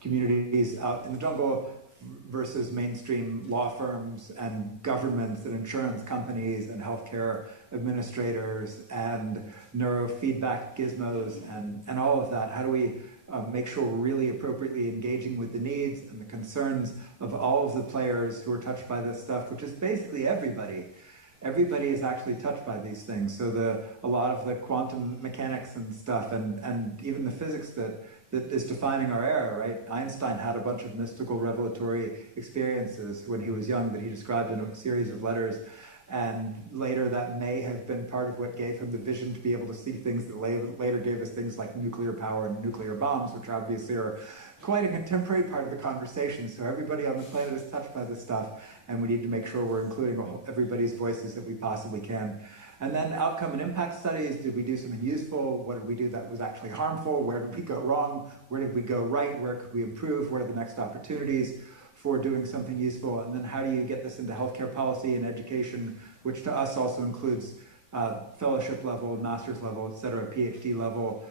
communities out in the jungle versus mainstream law firms and governments and insurance companies and healthcare administrators and neurofeedback gizmos and all of that? How do we make sure we're really appropriately engaging with the needs and the concerns of all of the players who are touched by this stuff, which is basically everybody, everybody is actually touched by these things. So a lot of the quantum mechanics and stuff, and even the physics that is defining our era, right? Einstein had a bunch of mystical revelatory experiences when he was young that he described in a series of letters. And later that may have been part of what gave him the vision to be able to see things that later gave us things like nuclear power and nuclear bombs, which obviously are quite a contemporary part of the conversation. So everybody on the planet is touched by this stuff, and we need to make sure we're including everybody's voices that we possibly can. And then outcome and impact studies. Did we do something useful? What did we do that was actually harmful? Where did we go wrong? Where did we go right? Where could we improve? What are the next opportunities for doing something useful? And then how do you get this into healthcare policy and education, which to us also includes fellowship level, master's level, et cetera, PhD level,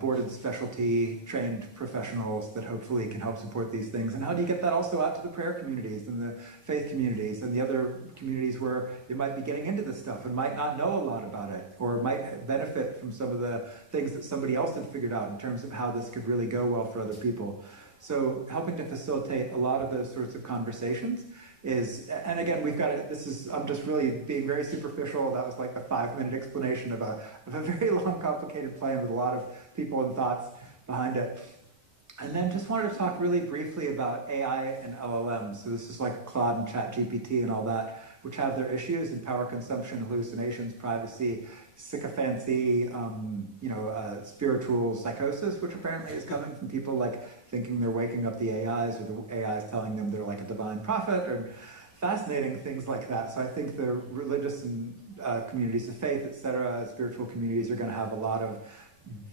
boarded specialty trained professionals that hopefully can help support these things. And how do you get that also out to the prayer communities and the faith communities and the other communities where you might be getting into this stuff and might not know a lot about it, or might benefit from some of the things that somebody else had figured out in terms of how this could really go well for other people. So helping to facilitate a lot of those sorts of conversations is, and again, we've got it, I'm just really being very superficial. That was like a 5-minute explanation of a very long, complicated plan with a lot of people and thoughts behind it. And then just wanted to talk really briefly about AI and LLMs. So this is like Claude and ChatGPT and all that, which have their issues in power consumption, hallucinations, privacy, sycophancy, spiritual psychosis, which apparently is coming from people like thinking they're waking up the AIs, or the AIs telling them they're like a divine prophet, or fascinating things like that. So I think the religious and communities of faith, etc., spiritual communities are going to have a lot of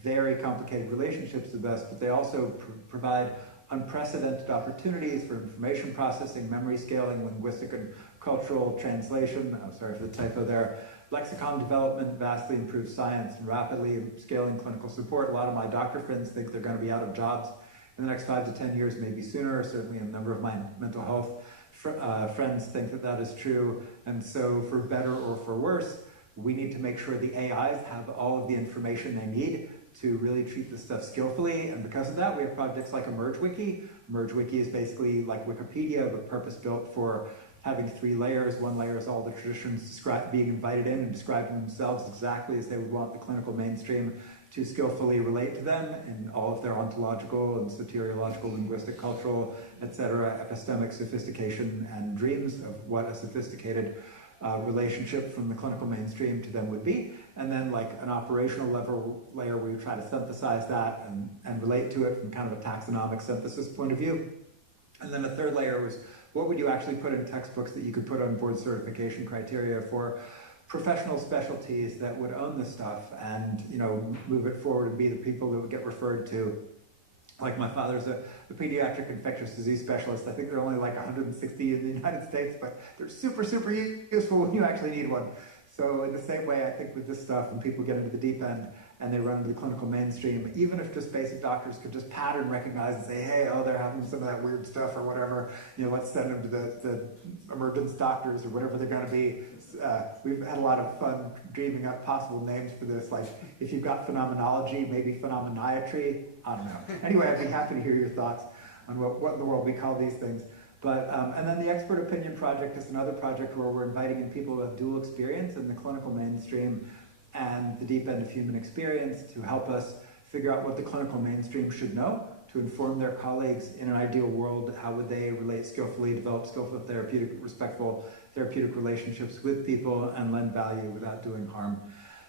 very complicated relationships with us, but they also provide unprecedented opportunities for information processing, memory scaling, linguistic and cultural translation, I'm sorry for the typo there, lexicon development, vastly improved science, and rapidly scaling clinical support. A lot of my doctor friends think they're going to be out of jobs in the next 5 to 10 years, maybe sooner. Certainly a number of my mental health friends think that is true. And so for better or for worse, we need to make sure the AIs have all of the information they need to really treat this stuff skillfully. And because of that, we have projects like EmergeWiki. EmergeWiki is basically like Wikipedia, but purpose-built for having 3 layers. One layer is all the traditions being invited in and describing themselves exactly as they would want the clinical mainstream to skillfully relate to them in all of their ontological and soteriological, linguistic, cultural, etc., epistemic sophistication and dreams of what a sophisticated relationship from the clinical mainstream to them would be. And then like an operational level layer where you try to synthesize that and relate to it from kind of a taxonomic synthesis point of view. And then a third layer was, what would you actually put in textbooks that you could put on board certification criteria for professional specialties that would own this stuff and, move it forward and be the people that would get referred to. Like my father's a pediatric infectious disease specialist. I think there are only like 160 in the United States, but they're super, super useful when you actually need one. So in the same way, I think with this stuff, when people get into the deep end and they run into the clinical mainstream, even if just basic doctors could just pattern recognize and say, hey, they're having some of that weird stuff or whatever, let's send them to the emergence doctors or whatever they're going to be. We've had a lot of fun dreaming up possible names for this, like if you've got phenomenology, maybe phenomenotry, I don't know. Anyway, I'd be happy to hear your thoughts on what in the world we call these things. But, and then the Expert Opinion Project is another project where we're inviting in people who have dual experience in the clinical mainstream and the deep end of human experience to help us figure out what the clinical mainstream should know, to inform their colleagues in an ideal world, how would they relate skillfully, develop skillful respectful therapeutic relationships with people and lend value without doing harm.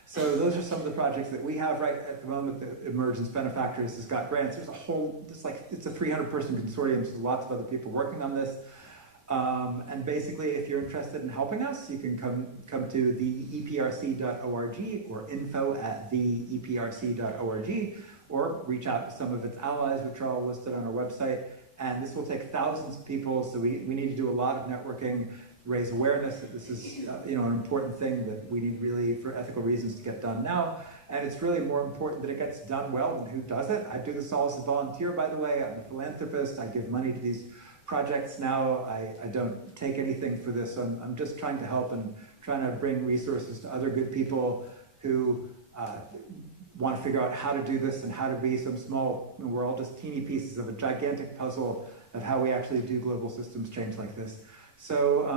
So those are some of the projects that we have right at the moment. The Emergence Benefactors has got grants. There's a whole, it's a 300-person consortium, so lots of other people working on this. And basically, if you're interested in helping us, you can come to theeprc.org or info@theeprc.org, or reach out to some of its allies, which are all listed on our website. And this will take thousands of people, so we need to do a lot of networking, raise awareness that this is an important thing that we need really for ethical reasons to get done now. And it's really more important that it gets done well than who does it. I do this all as a volunteer, by the way. I'm a philanthropist. I give money to these projects now. I don't take anything for this. I'm just trying to help and trying to bring resources to other good people who want to figure out how to do this and how to be some small, we're all just teeny pieces of a gigantic puzzle of how we actually do global systems change like this. So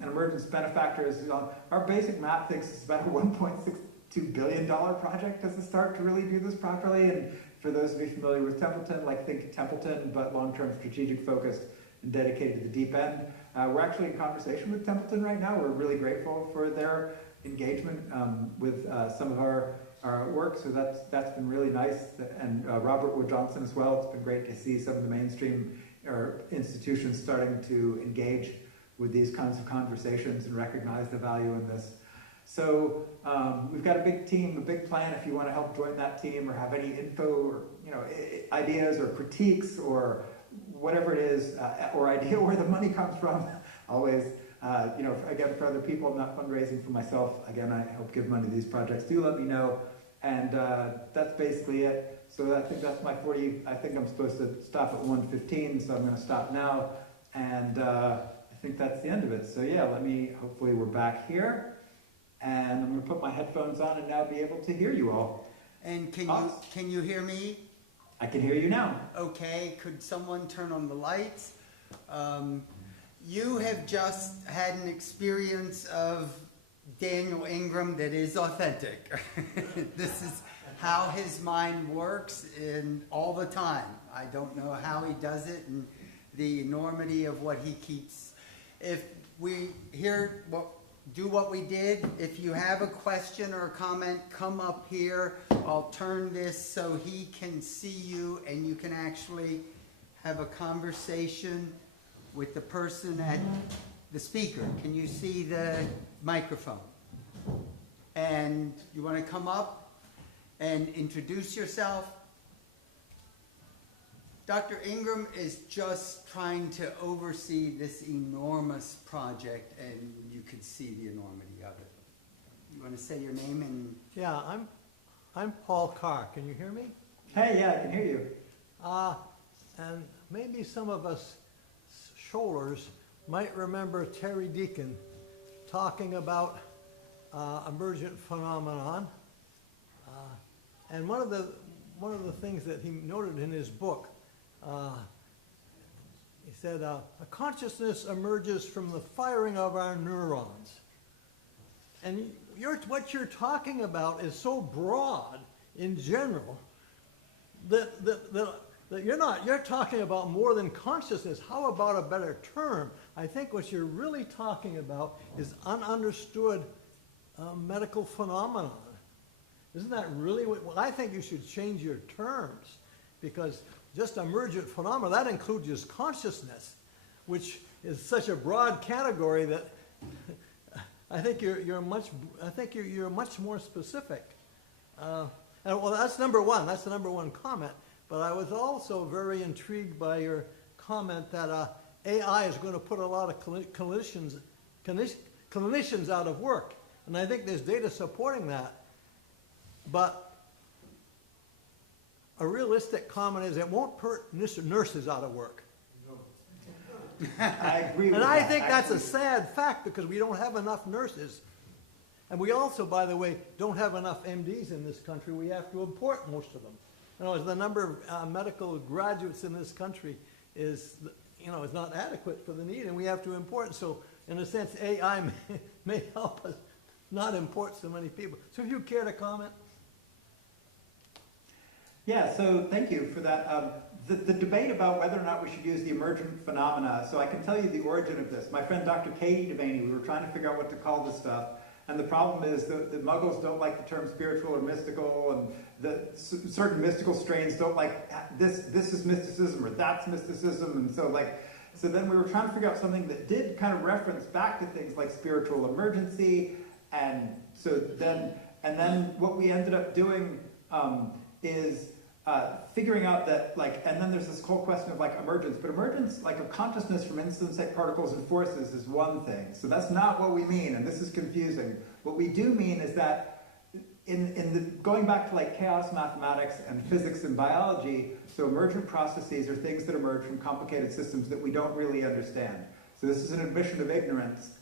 an emergence benefactor is, our basic map thinks it's about a $1.62 billion project as a start to really do this properly. And for those of you familiar with Templeton, like think Templeton, but long-term strategic focused and dedicated to the deep end. We're actually in conversation with Templeton right now. We're really grateful for their engagement with some of our work, so that's been really nice. And Robert Wood Johnson as well. It's been great to see some of the mainstream institutions starting to engage with these kinds of conversations and recognize the value in this. So we've got a big team, a big plan. If you want to help join that team or have any info or ideas or critiques or whatever it is, or idea where the money comes from, always, again, for other people, I'm not fundraising for myself. Again, I help give money to these projects. Do let me know. And that's basically it. So I think that's my 40. I think I'm supposed to stop at 1:15, so I'm going to stop now. And I think that's the end of it. So yeah, hopefully we're back here. And I'm going to put my headphones on and now be able to hear you all. And can you hear me? I can hear you now. Okay, could someone turn on the lights? You have just had an experience of Daniel Ingram that is authentic. This is how his mind works and all the time. I don't know how he does it and the enormity of what he keeps. If we do what we did, if you have a question or a comment, come up here. I'll turn this so he can see you and you can actually have a conversation with the person at the speaker. Can you see the microphone? And you want to come up and introduce yourself? Dr. Ingram is just trying to oversee this enormous project, and you could see the enormity of it. You want to say your name and... Yeah, I'm Paul Carr. Can you hear me? Hey, yeah, I can hear you. And maybe some of us shoulders might remember Terry Deacon talking about emergent phenomenon. And one of the things that he noted in his book, he said, a consciousness emerges from the firing of our neurons. And what you're talking about is so broad in general that you're talking about more than consciousness. How about a better term? I think what you're really talking about is ununderstood medical phenomenon. Isn't that really what? Well, I think you should change your terms, because just emergent phenomena, that includes just consciousness, which is such a broad category that I think you're much more specific. Well, that's number one. That's the number one comment. But I was also very intrigued by your comment that AI is going to put a lot of clinicians out of work. And I think there's data supporting that. But a realistic comment is it won't put nurses out of work. I agree with and that. I think that's a sad fact, because we don't have enough nurses. And we also, by the way, don't have enough MDs in this country. We have to import most of them. In other words, the number of medical graduates in this country is not adequate for the need, and we have to import. So, in a sense, AI may help us not import so many people. So, if you care to comment. Yeah, so thank you for that. The debate about whether or not we should use the emergent phenomena, so I can tell you the origin of this. My friend Dr. Katie Devaney, we were trying to figure out what to call this stuff, and the problem is the Muggles don't like the term spiritual or mystical, and certain mystical strains don't like this is mysticism or that's mysticism, and so then we were trying to figure out something that did kind of reference back to things like spiritual emergency, and then what we ended up doing is figuring out that, and then there's this whole question of emergence, but emergence, of consciousness from instance-like particles and forces is one thing. So that's not what we mean, and this is confusing. What we do mean is that going back to chaos mathematics and physics and biology, so emergent processes are things that emerge from complicated systems that we don't really understand. So this is an admission of ignorance,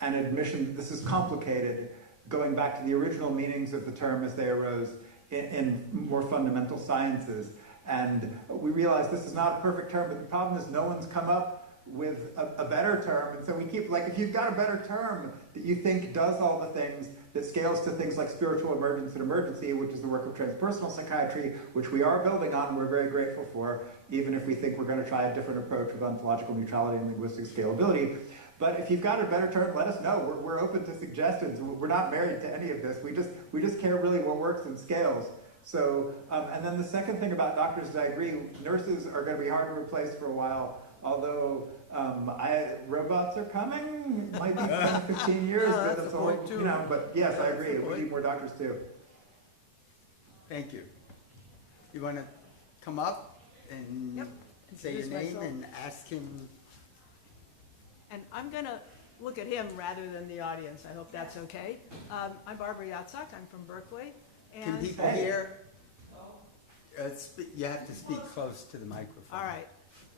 and this is complicated, going back to the original meanings of the term as they arose in more fundamental sciences. And we realize this is not a perfect term, but the problem is no one's come up with a better term. And so we keep, like, if you've got a better term that you think does all the things, that scales to things like spiritual emergence and emergency, which is the work of transpersonal psychiatry, which we are building on, we're very grateful for, even if we think we're going to try a different approach with ontological neutrality and linguistic scalability. But if you've got a better term, let us know. We're open to suggestions. We're not married to any of this. We just care really what works and scales. So, and then the second thing about doctors is I agree, nurses are going to be hard to replace for a while, although robots are coming, might be 10, 15 years, but that's a whole, you know, but yes, I agree, we need more doctors too. Thank you. You want to come up and Yep. say your Introduce name myself. and ask him? And I'm going to look at him rather than the audience. I hope that's okay. I'm Barbara Yatzak. I'm from Berkeley. Can And people hear? You have to speak close to the microphone. all right,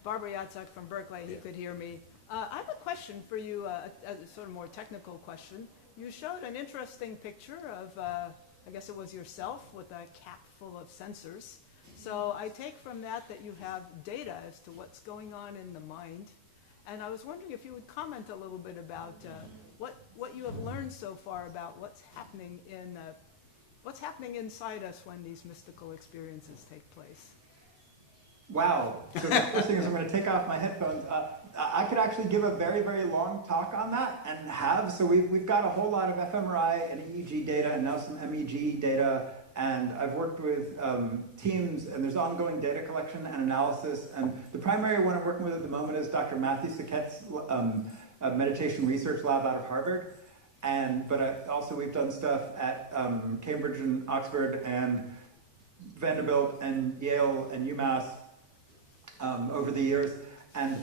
Barbara Yatzak from Berkeley. He could hear me. I have a question for you, a sort of more technical question. You showed an interesting picture of, I guess it was yourself with a cap full of sensors. So I take from that that you have data as to what's going on in the mind. And I was wondering if you would comment a little bit about what you have learned so far about what's happening inside us when these mystical experiences take place. Wow. So the first thing is I'm going to take off my headphones. I could actually give a very, very long talk on that and have. So we've got a whole lot of fMRI and EEG data and now some MEG data. And I've worked with teams, and there's ongoing data collection and analysis. And the primary one I'm working with at the moment is Dr. Matthew Saquette's meditation research lab out of Harvard. But also we've done stuff at Cambridge and Oxford and Vanderbilt and Yale and UMass over the years. And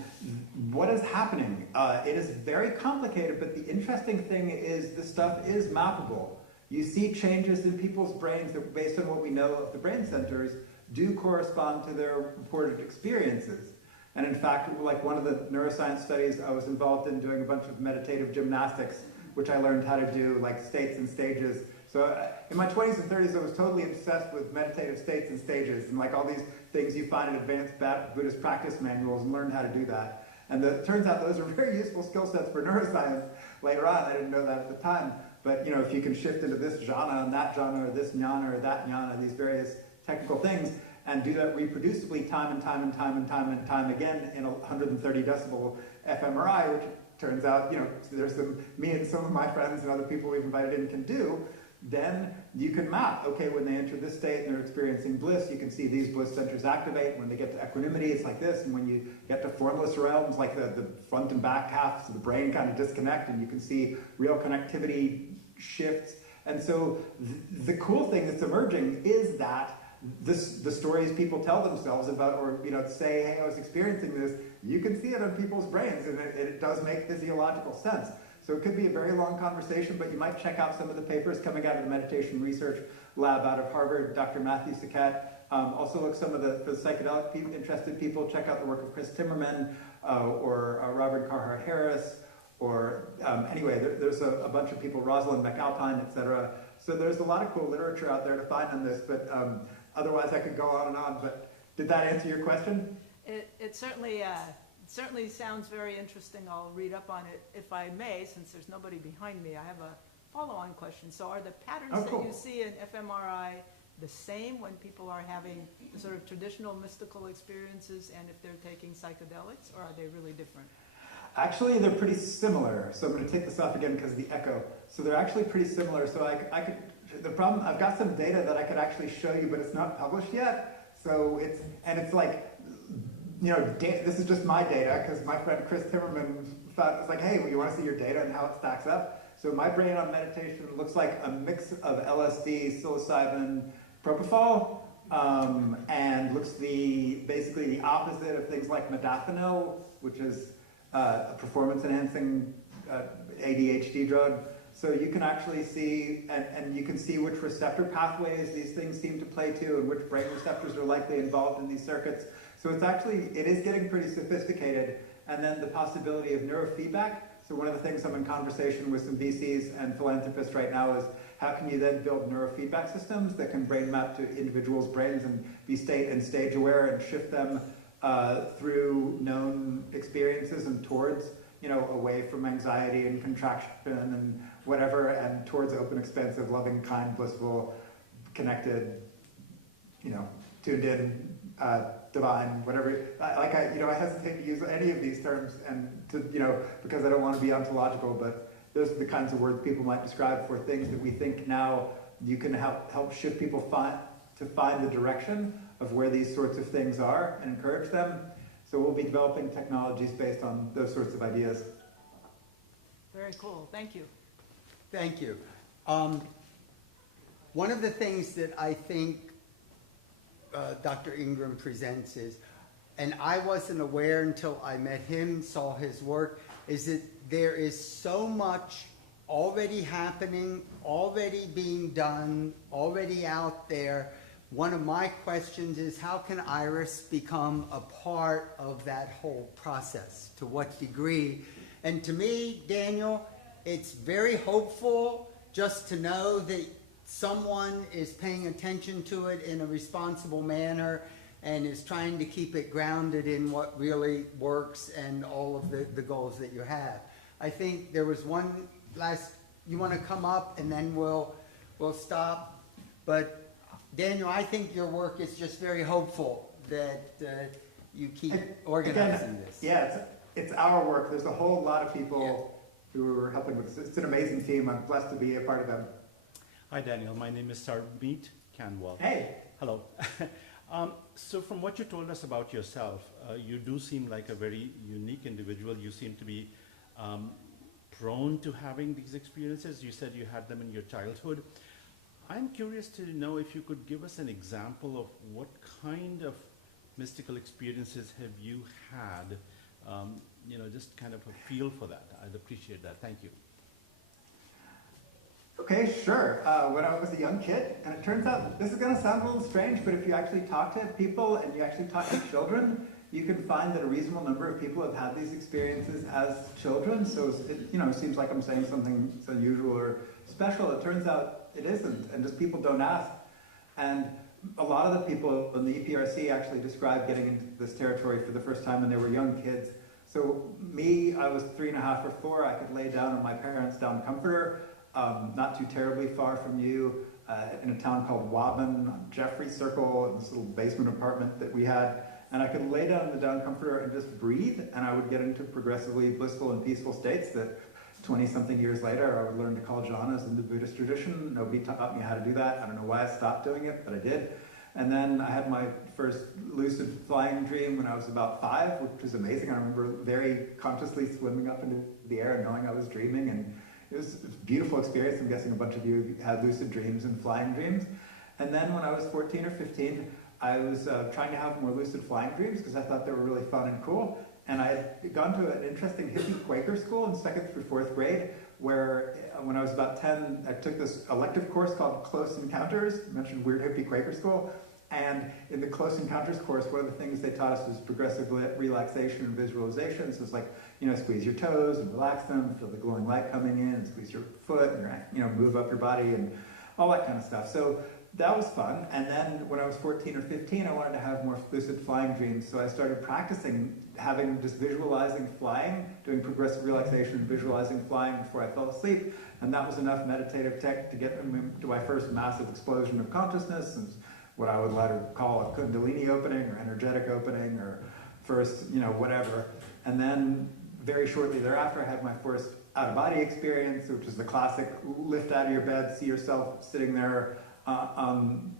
what is happening? It is very complicated, but the interesting thing is this stuff is mappable. You see changes in people's brains that, based on what we know of the brain centers, do correspond to their reported experiences. And in fact, like one of the neuroscience studies I was involved in doing a bunch of meditative gymnastics, which I learned how to do, like states and stages. So in my 20s and 30s, I was totally obsessed with meditative states and stages, and like all these things you find in advanced Buddhist practice manuals, and learned how to do that. And it turns out those are very useful skill sets for neuroscience later on. I didn't know that at the time. But you know, if you can shift into this jhana and that jhana, or this jnana or that jnana, these various technical things, and do that reproducibly time and time and time and time and time again in 130 decibel fMRI, which turns out, you know, there's me and some of my friends and other people we've invited in can do, then you can map, okay, when they enter this state and they're experiencing bliss, you can see these bliss centers activate. When they get to equanimity, it's like this. And when you get to formless realms, like the front and back halves of the brain kind of disconnect, and you can see real connectivity shifts. And so the cool thing that's emerging is that the stories people tell themselves about, or you know, say, hey, I was experiencing this, you can see it on people's brains, and it does make physiological sense. So it could be a very long conversation, but you might check out some of the papers coming out of the meditation research lab out of Harvard, Dr. Matthew Saquette. Also look some of the psychedelic interested people, check out the work of Chris Timmerman or Robert Carhart Harris, or anyway, there's a bunch of people, Rosalind McAlpine, etc. So there's a lot of cool literature out there to find on this, but otherwise I could go on and on, but did that answer your question? It certainly sounds very interesting. I'll read up on it if I may, since there's nobody behind me. I have a follow-on question. So are the patterns cool. that you see in fMRI the same when people are having the sort of traditional mystical experiences and if they're taking psychedelics, or are they really different? Actually, they're pretty similar. So I'm going to take this off again because of the echo. So they're actually pretty similar. So I could, the problem, I've got some data that I could actually show you, but it's not published yet. So it's like, you know, this is just my data because my friend Chris Timmerman thought, it's like, hey, well, you want to see your data and how it stacks up? So my brain on meditation looks like a mix of LSD, psilocybin, propofol, and looks basically the opposite of things like modafinil, which is a performance-enhancing ADHD drug. So you can actually see, and you can see which receptor pathways these things seem to play to, and which brain receptors are likely involved in these circuits. So it is getting pretty sophisticated. And then the possibility of neurofeedback. So one of the things I'm in conversation with some VCs and philanthropists right now is how can you then build neurofeedback systems that can brain map to individuals' brains and be state and stage aware and shift them through known experiences and towards, away from anxiety and contraction and whatever, and towards open, expansive, loving, kind, blissful, connected, tuned in, divine, whatever. I hesitate to use any of these terms, and because I don't want to be ontological, but those are the kinds of words people might describe for things that we think now you can help shift people find the direction of where these sorts of things are and encourage them. So we'll be developing technologies based on those sorts of ideas. Very cool. Thank you. Thank you. One of the things that I think Dr. Ingram presents is, and I wasn't aware until I met him, saw his work, is that there is so much already happening, already being done, already out there. One of my questions is, how can IRAS become a part of that whole process? To what degree? And to me, Daniel, it's very hopeful just to know that someone is paying attention to it in a responsible manner and is trying to keep it grounded in what really works and all of the goals that you have. I think there was one last, you want to come up and then we'll stop. But Daniel, I think your work is just very hopeful that you keep organizing this. Yeah, it's our work. There's a whole lot of people who are helping with this. It's an amazing team. I'm blessed to be a part of them. Hi, Daniel. My name is Sarmeet Canwal. Hey. Hello. So from what you told us about yourself, you do seem like a very unique individual. You seem to be prone to having these experiences. You said you had them in your childhood. I'm curious to know if you could give us an example of what kind of mystical experiences have you had, just kind of a feel for that. I'd appreciate that. Thank you. Okay, sure. When I was a young kid, and it turns out, this is going to sound a little strange, but if you actually talk to people and you actually talk to children, you can find that a reasonable number of people have had these experiences as children. So it seems like I'm saying something unusual or special. It turns out it isn't, and just people don't ask. And a lot of the people in the EPRC actually described getting into this territory for the first time when they were young kids. So me, I was 3.5 or 4. I could lay down on my parents' down comforter, not too terribly far from you, in a town called Wabban, on Jeffrey Circle, in this little basement apartment that we had. And I could lay down in the down comforter and just breathe, and I would get into progressively blissful and peaceful states that 20-something years later, I would learn to call jhanas in the Buddhist tradition. Nobody taught me how to do that. I don't know why I stopped doing it, but I did. And then I had my first lucid flying dream when I was about 5, which was amazing. I remember very consciously swimming up into the air and knowing I was dreaming, and it was a beautiful experience. I'm guessing a bunch of you had lucid dreams and flying dreams. And then when I was 14 or 15, I was trying to have more lucid flying dreams because I thought they were really fun and cool. And I had gone to an interesting hippie Quaker school in 2nd through 4th grade where when I was about 10, I took this elective course called Close Encounters. I mentioned weird hippie Quaker school. And in the Close Encounters course, one of the things they taught us was progressive relaxation and visualization. So it's like, squeeze your toes and relax them, feel the glowing light coming in, and squeeze your foot, and move up your body and all that kind of stuff. So that was fun. And then when I was 14 or 15, I wanted to have more lucid flying dreams. So I started practicing just visualizing flying, doing progressive relaxation, visualizing flying before I fell asleep. And that was enough meditative tech to get to my first massive explosion of consciousness, and what I would later call a Kundalini opening or energetic opening or first, whatever. And then very shortly thereafter, I had my first out-of-body experience, which is the classic lift out of your bed, see yourself sitting there on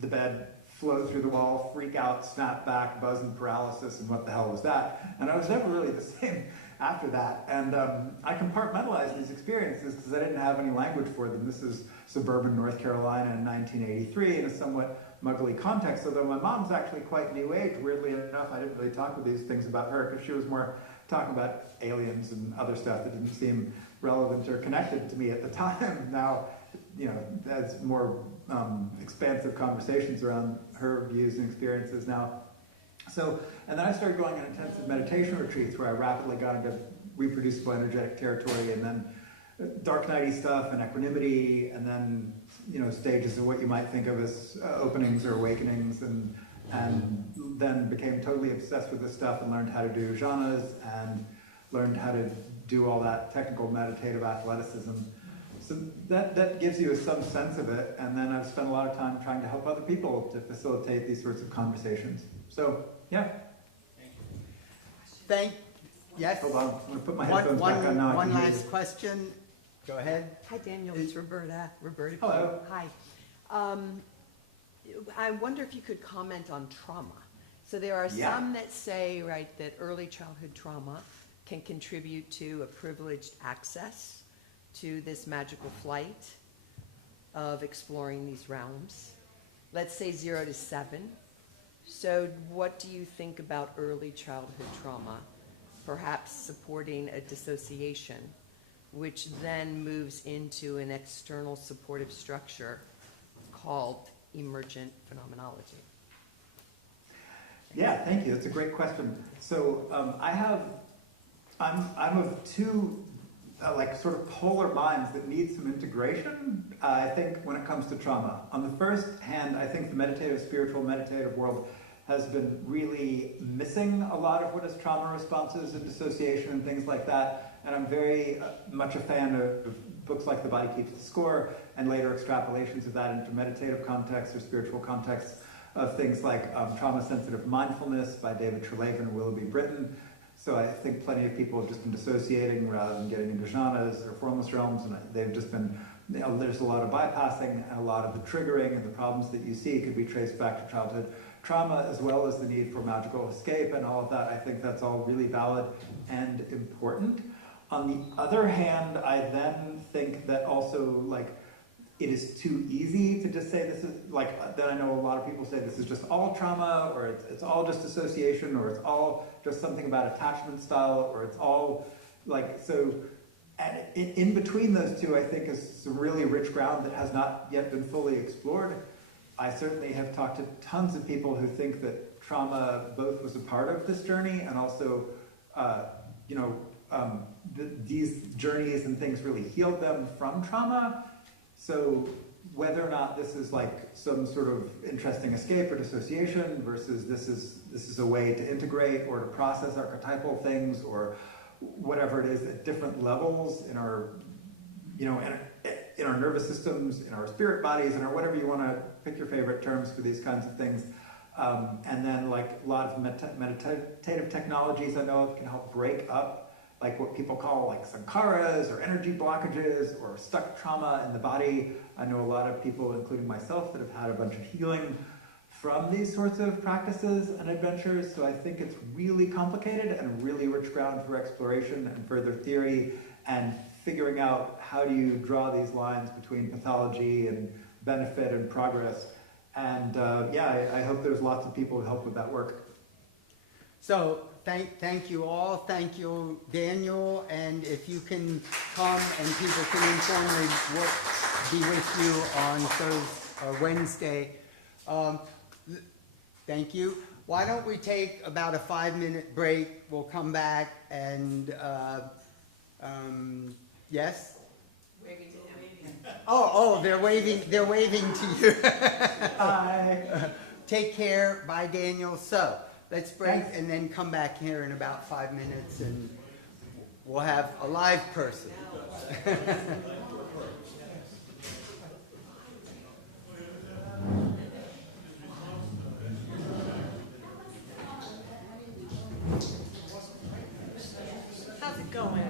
the bed, float through the wall, freak out, snap back, buzz and paralysis, and what the hell was that? And I was never really the same after that. And I compartmentalized these experiences because I didn't have any language for them. This is suburban North Carolina in 1983 in a somewhat muggly context, although my mom's actually quite new age. Weirdly enough, I didn't really talk with these things about her because she was more talking about aliens and other stuff that didn't seem relevant or connected to me at the time. Now, that's more expansive conversations around her views and experiences now. So, and then I started going on intensive meditation retreats where I rapidly got into reproducible energetic territory, and then dark nighty stuff and equanimity, and then stages of what you might think of as openings or awakenings, and and then became totally obsessed with this stuff and learned how to do jhanas and learned how to do all that technical meditative athleticism. So that gives you some sense of it, and then I've spent a lot of time trying to help other people to facilitate these sorts of conversations. So, yeah. Yes? Hold on, I'm going to put my headphones back on now. I One can hear last you. question. Go ahead. Hi, Daniel. It's Roberta. Hello. Hi. I wonder if you could comment on trauma. So there are Yeah. some that say, right, that early childhood trauma can contribute to a privileged access to this magical flight of exploring these realms. Let's say 0 to 7. So what do you think about early childhood trauma? Perhaps supporting a dissociation, which then moves into an external supportive structure called emergent phenomenology. Yeah, thank you. That's a great question. So I'm of two like sort of polar minds that need some integration, I think, when it comes to trauma. On the first hand, I think the meditative, spiritual, meditative world has been really missing a lot of what is trauma responses and dissociation and things like that. And I'm very much a fan of books like The Body Keeps the Score and later extrapolations of that into meditative contexts or spiritual contexts of things like Trauma-Sensitive Mindfulness by David Treleaven and Willoughby Britton. So I think plenty of people have just been dissociating rather than getting into jhanas or formless realms, and they've just been, there's a lot of bypassing, and a lot of the triggering and the problems that you see could be traced back to childhood trauma, as well as the need for magical escape and all of that. I think that's all really valid and important. On the other hand, I then think that also, like, it is too easy to just say this is, like, then I know a lot of people say this is just all trauma, or it's all just dissociation, or it's all just something about attachment style, or it's all, like, so, and in between those two, I think is some really rich ground that has not yet been fully explored. I certainly have talked to tons of people who think that trauma both was a part of this journey and also, these journeys and things really healed them from trauma. So whether or not this is like some sort of interesting escape or dissociation versus this is a way to integrate or to process archetypal things or whatever it is at different levels in our, in our nervous systems, in our spirit bodies, and or whatever you want to pick your favorite terms for these kinds of things. And then like a lot of meditative technologies I know of can help break up like what people call like sankharas or energy blockages or stuck trauma in the body. I know a lot of people, including myself, that have had a bunch of healing from these sorts of practices and adventures. So I think it's really complicated and really rich ground for exploration and further theory and figuring out how do you draw these lines between pathology and benefit and progress. And I hope there's lots of people who help with that work. So thank you all. Thank you, Daniel. And if you can come and people can informally be with you on Thursday or Wednesday. Thank you. Why don't we take about a 5-minute break? We'll come back and yes. Oh, they're waving to you. Bye. Take care. Bye, Daniel. So let's break and then come back here in about 5 minutes and we'll have a live person. How's it going?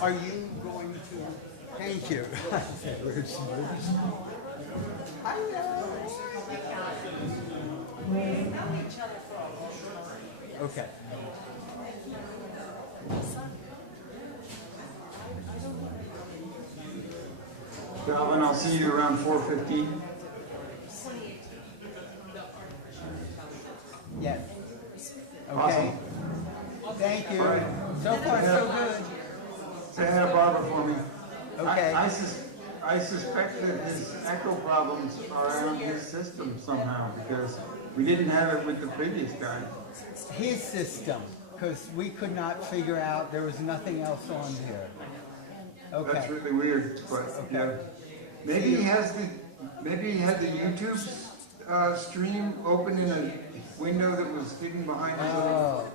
Are you going to? Thank you. Okay. Calvin, I'll see you around 4:15. Yes. Okay. Awesome. Thank you. All right. So far, so good. Say hi to Barbara for me. Okay. I suspect that his echo problems are on his system somehow because we didn't have it with the previous guy. His system, because we could not figure out, there was nothing else on there. Okay. That's really weird, but, yeah. Okay. Maybe he had the YouTube stream open in a window that was hidden behind the little, Oh,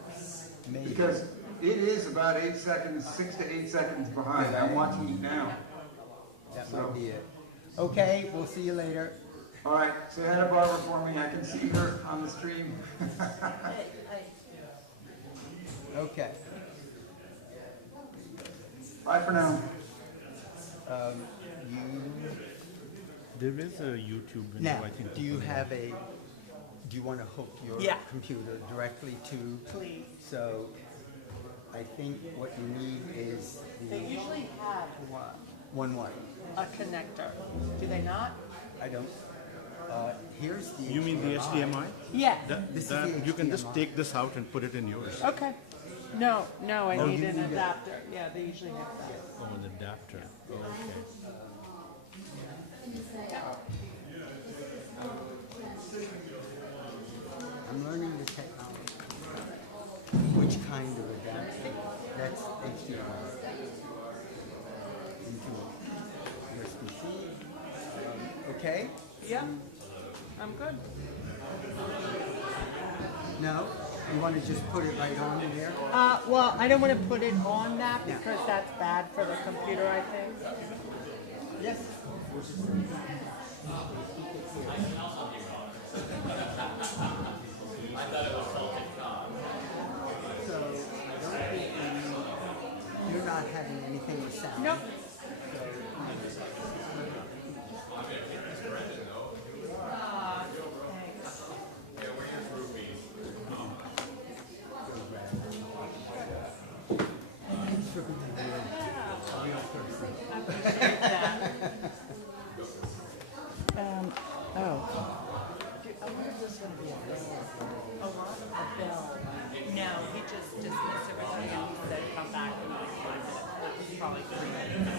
maybe. because it is about 8 seconds, 6 to 8 seconds behind. I'm watching it now. That might be it. Okay, we'll see you later. All right, say hi to Barbara for me. I can see her on the stream. Okay. Bye for now. You, There is a YouTube video, now, I think. do you have a, do you want to hook your Yeah. computer directly to? Please. So, I think what you need is They the usually have one what? a connector. Do they not? I don't, here's the You mean the HDMI? Yeah. This is That, the you can just HDMI. take this out and put it in yours. Okay. No, I Oh, need you an need it. adapter. Yeah, they usually have that. Oh, an adapter. Oh, okay. I'm learning the technology. Which kind of adapter? That's HDMI. Into USB-C. Okay? Yeah. I'm good. No? You want to just put it right on in there? Well, I don't want to put it on that Yeah. because that's bad for the computer, I think. Yes. So, I don't think you're not having anything with sound. Nope. Thanks for being a real person. Appreciate that. Oh. I wonder if there's going to be a bill. A bill. No, he just dismissed everything and he said come back in like 5 minutes. That was probably 3 minutes.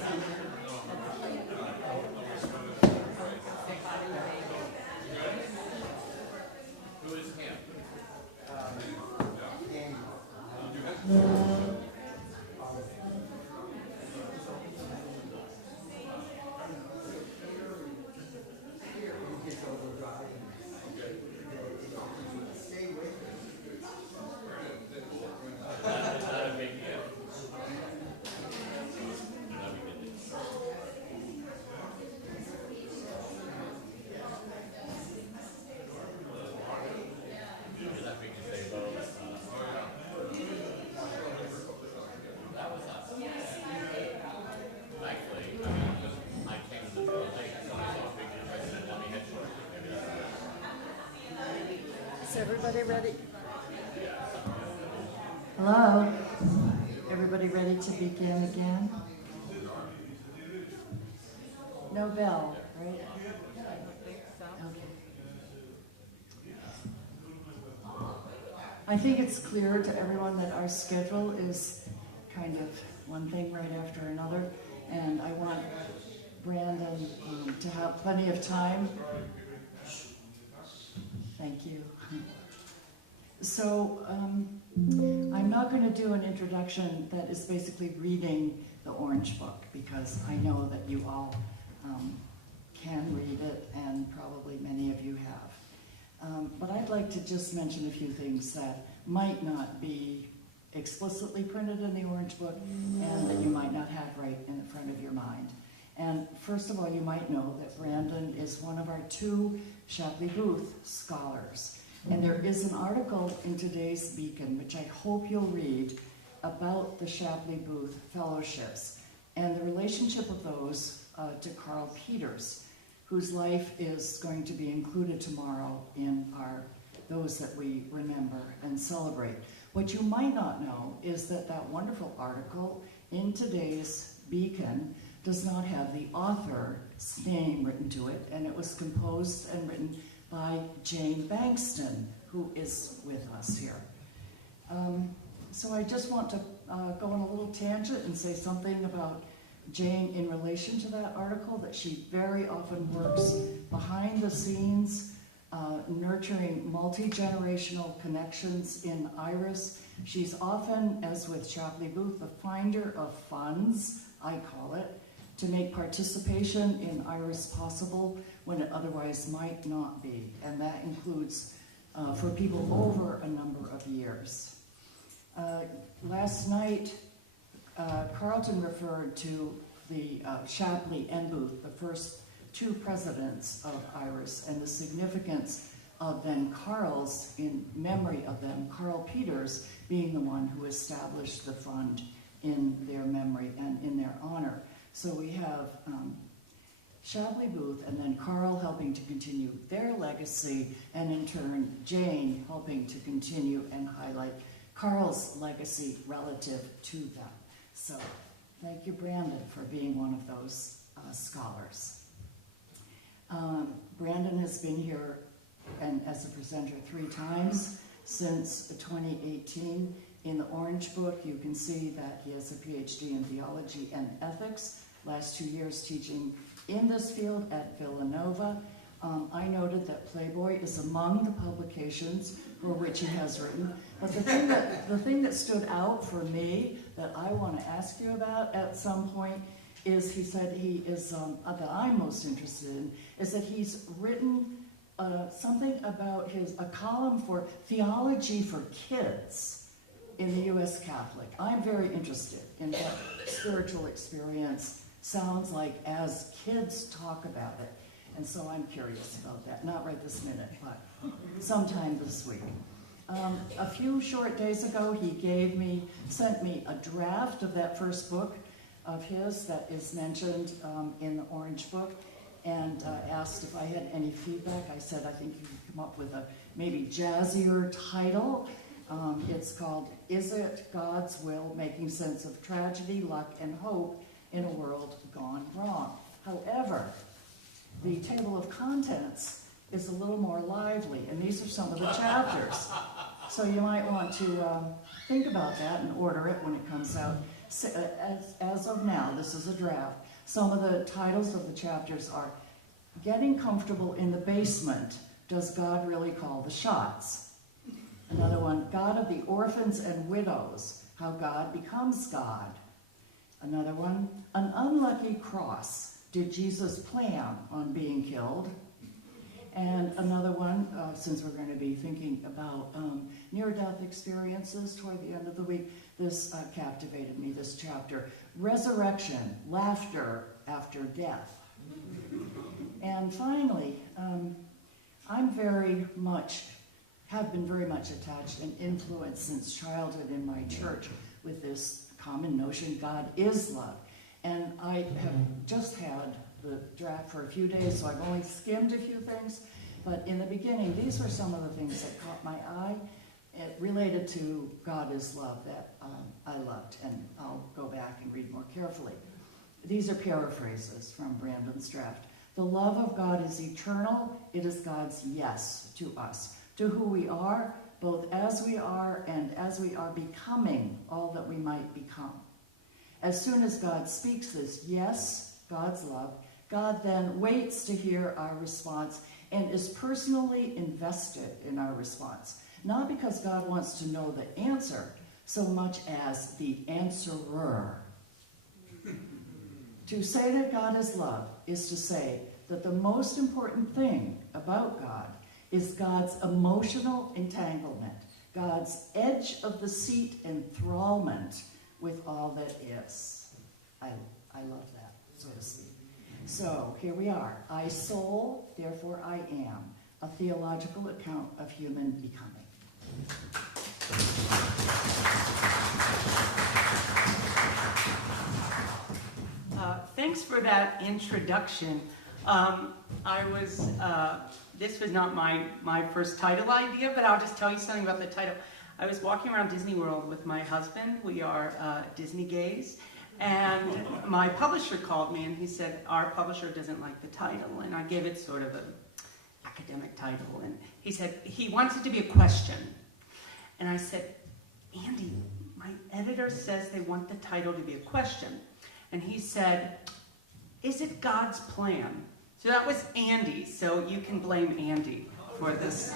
Say hi to the baby. Is everybody ready? Hello? Everybody ready to begin again? No bell, right? I don't think so. Okay. I think it's clear to everyone that our schedule is kind of one thing right after another, and I want Brandon to have plenty of time. Thank you. So, I'm not going to do an introduction that is basically reading the Orange Book, because I know that you all can read it, and probably many of you have. But I'd like to just mention a few things that might not be explicitly printed in the Orange Book, and that you might not have right in front of your mind. And first of all, you might know that Brandon is one of our 2 Shapley Booth scholars. And there is an article in today's Beacon, which I hope you'll read, about the Shapley Booth Fellowships and the relationship of those to Carl Peters, whose life is going to be included tomorrow in those that we remember and celebrate. What you might not know is that that wonderful article in today's Beacon does not have the author's name written to it, and it was composed and written by Jane Bankston, who is with us here. So I just want to go on a little tangent and say something about Jane in relation to that article, that she very often works behind the scenes, nurturing multi-generational connections in IRAS. She's often, as with Shapley Booth, the finder of funds I call it, to make participation in IRAS possible when it otherwise might not be. And that includes for people over a number of years. Last night, Carlton referred to the Shapley and Booth, the first two presidents of IRAS, and the significance of then Carl's, in memory of them, Carl Peters being the one who established the fund in their memory and in their honor. So we have Shapley Booth and then Carl helping to continue their legacy, and in turn Jane helping to continue and highlight Carl's legacy relative to them. So thank you, Brandon, for being one of those scholars. Brandon has been here and as a presenter 3 times since 2018. In the Orange Book, you can see that he has a PhD in theology and ethics, last 2 years teaching in this field at Villanova. I noted that Playboy is among the publications for which he has written. But the thing that stood out for me that I want to ask you about at some point is, he said he is, that I'm most interested in, is that he's written something about a column for theology for kids in the U.S. Catholic. I'm very interested in what spiritual experience sounds like as kids talk about it. And so I'm curious about that. Not right this minute, but sometime this week. A few short days ago, he sent me a draft of that first book of his that is mentioned in the Orange Book, and asked if I had any feedback. I said, I think you could come up with a maybe jazzier title. It's called, Is It God's Will? Making Sense of Tragedy, Luck, and Hope in a World Gone Wrong. However, the table of contents is a little more lively, and these are some of the chapters. So you might want to think about that and order it when it comes out. As of now, this is a draft. Some of the titles of the chapters are Getting Comfortable in the Basement, Does God Really Call the Shots? Another one, God of the Orphans and Widows, How God Becomes God. Another one, An Unlucky Cross, Did Jesus Plan on Being Killed? And another one, since we're going to be thinking about near-death experiences toward the end of the week, this captivated me, this chapter, Resurrection, Laughter After Death. And finally, have been very much attached and influenced since childhood in my church with this common notion, God is love. And I have just had the draft for a few days, so I've only skimmed a few things. But in the beginning, these were some of the things that caught my eye. It related to God is love that I loved, and I'll go back and read more carefully. These are paraphrases from Brandon's draft. The love of God is eternal. It is God's yes to us, to who we are, both as we are and as we are becoming all that we might become. As soon as God speaks this yes, God's love, God then waits to hear our response and is personally invested in our response. Not because God wants to know the answer, so much as the answerer. To say that God is love is to say that the most important thing about God is God's emotional entanglement, God's edge of the seat enthrallment with all that is. I love that, so to speak. So here we are. I soul, therefore I am. A theological account of human becoming. Thanks for that introduction. This was not my first title idea, but I'll just tell you something about the title. I was walking around Disney World with my husband. We are Disney gays. And my publisher called me and he said, our publisher doesn't like the title. And I gave it sort of an academic title. And he said, he wants it to be a question. And I said, Andy, my editor says they want the title to be a question. And he said, is it God's plan? So that was Andy, so you can blame Andy for this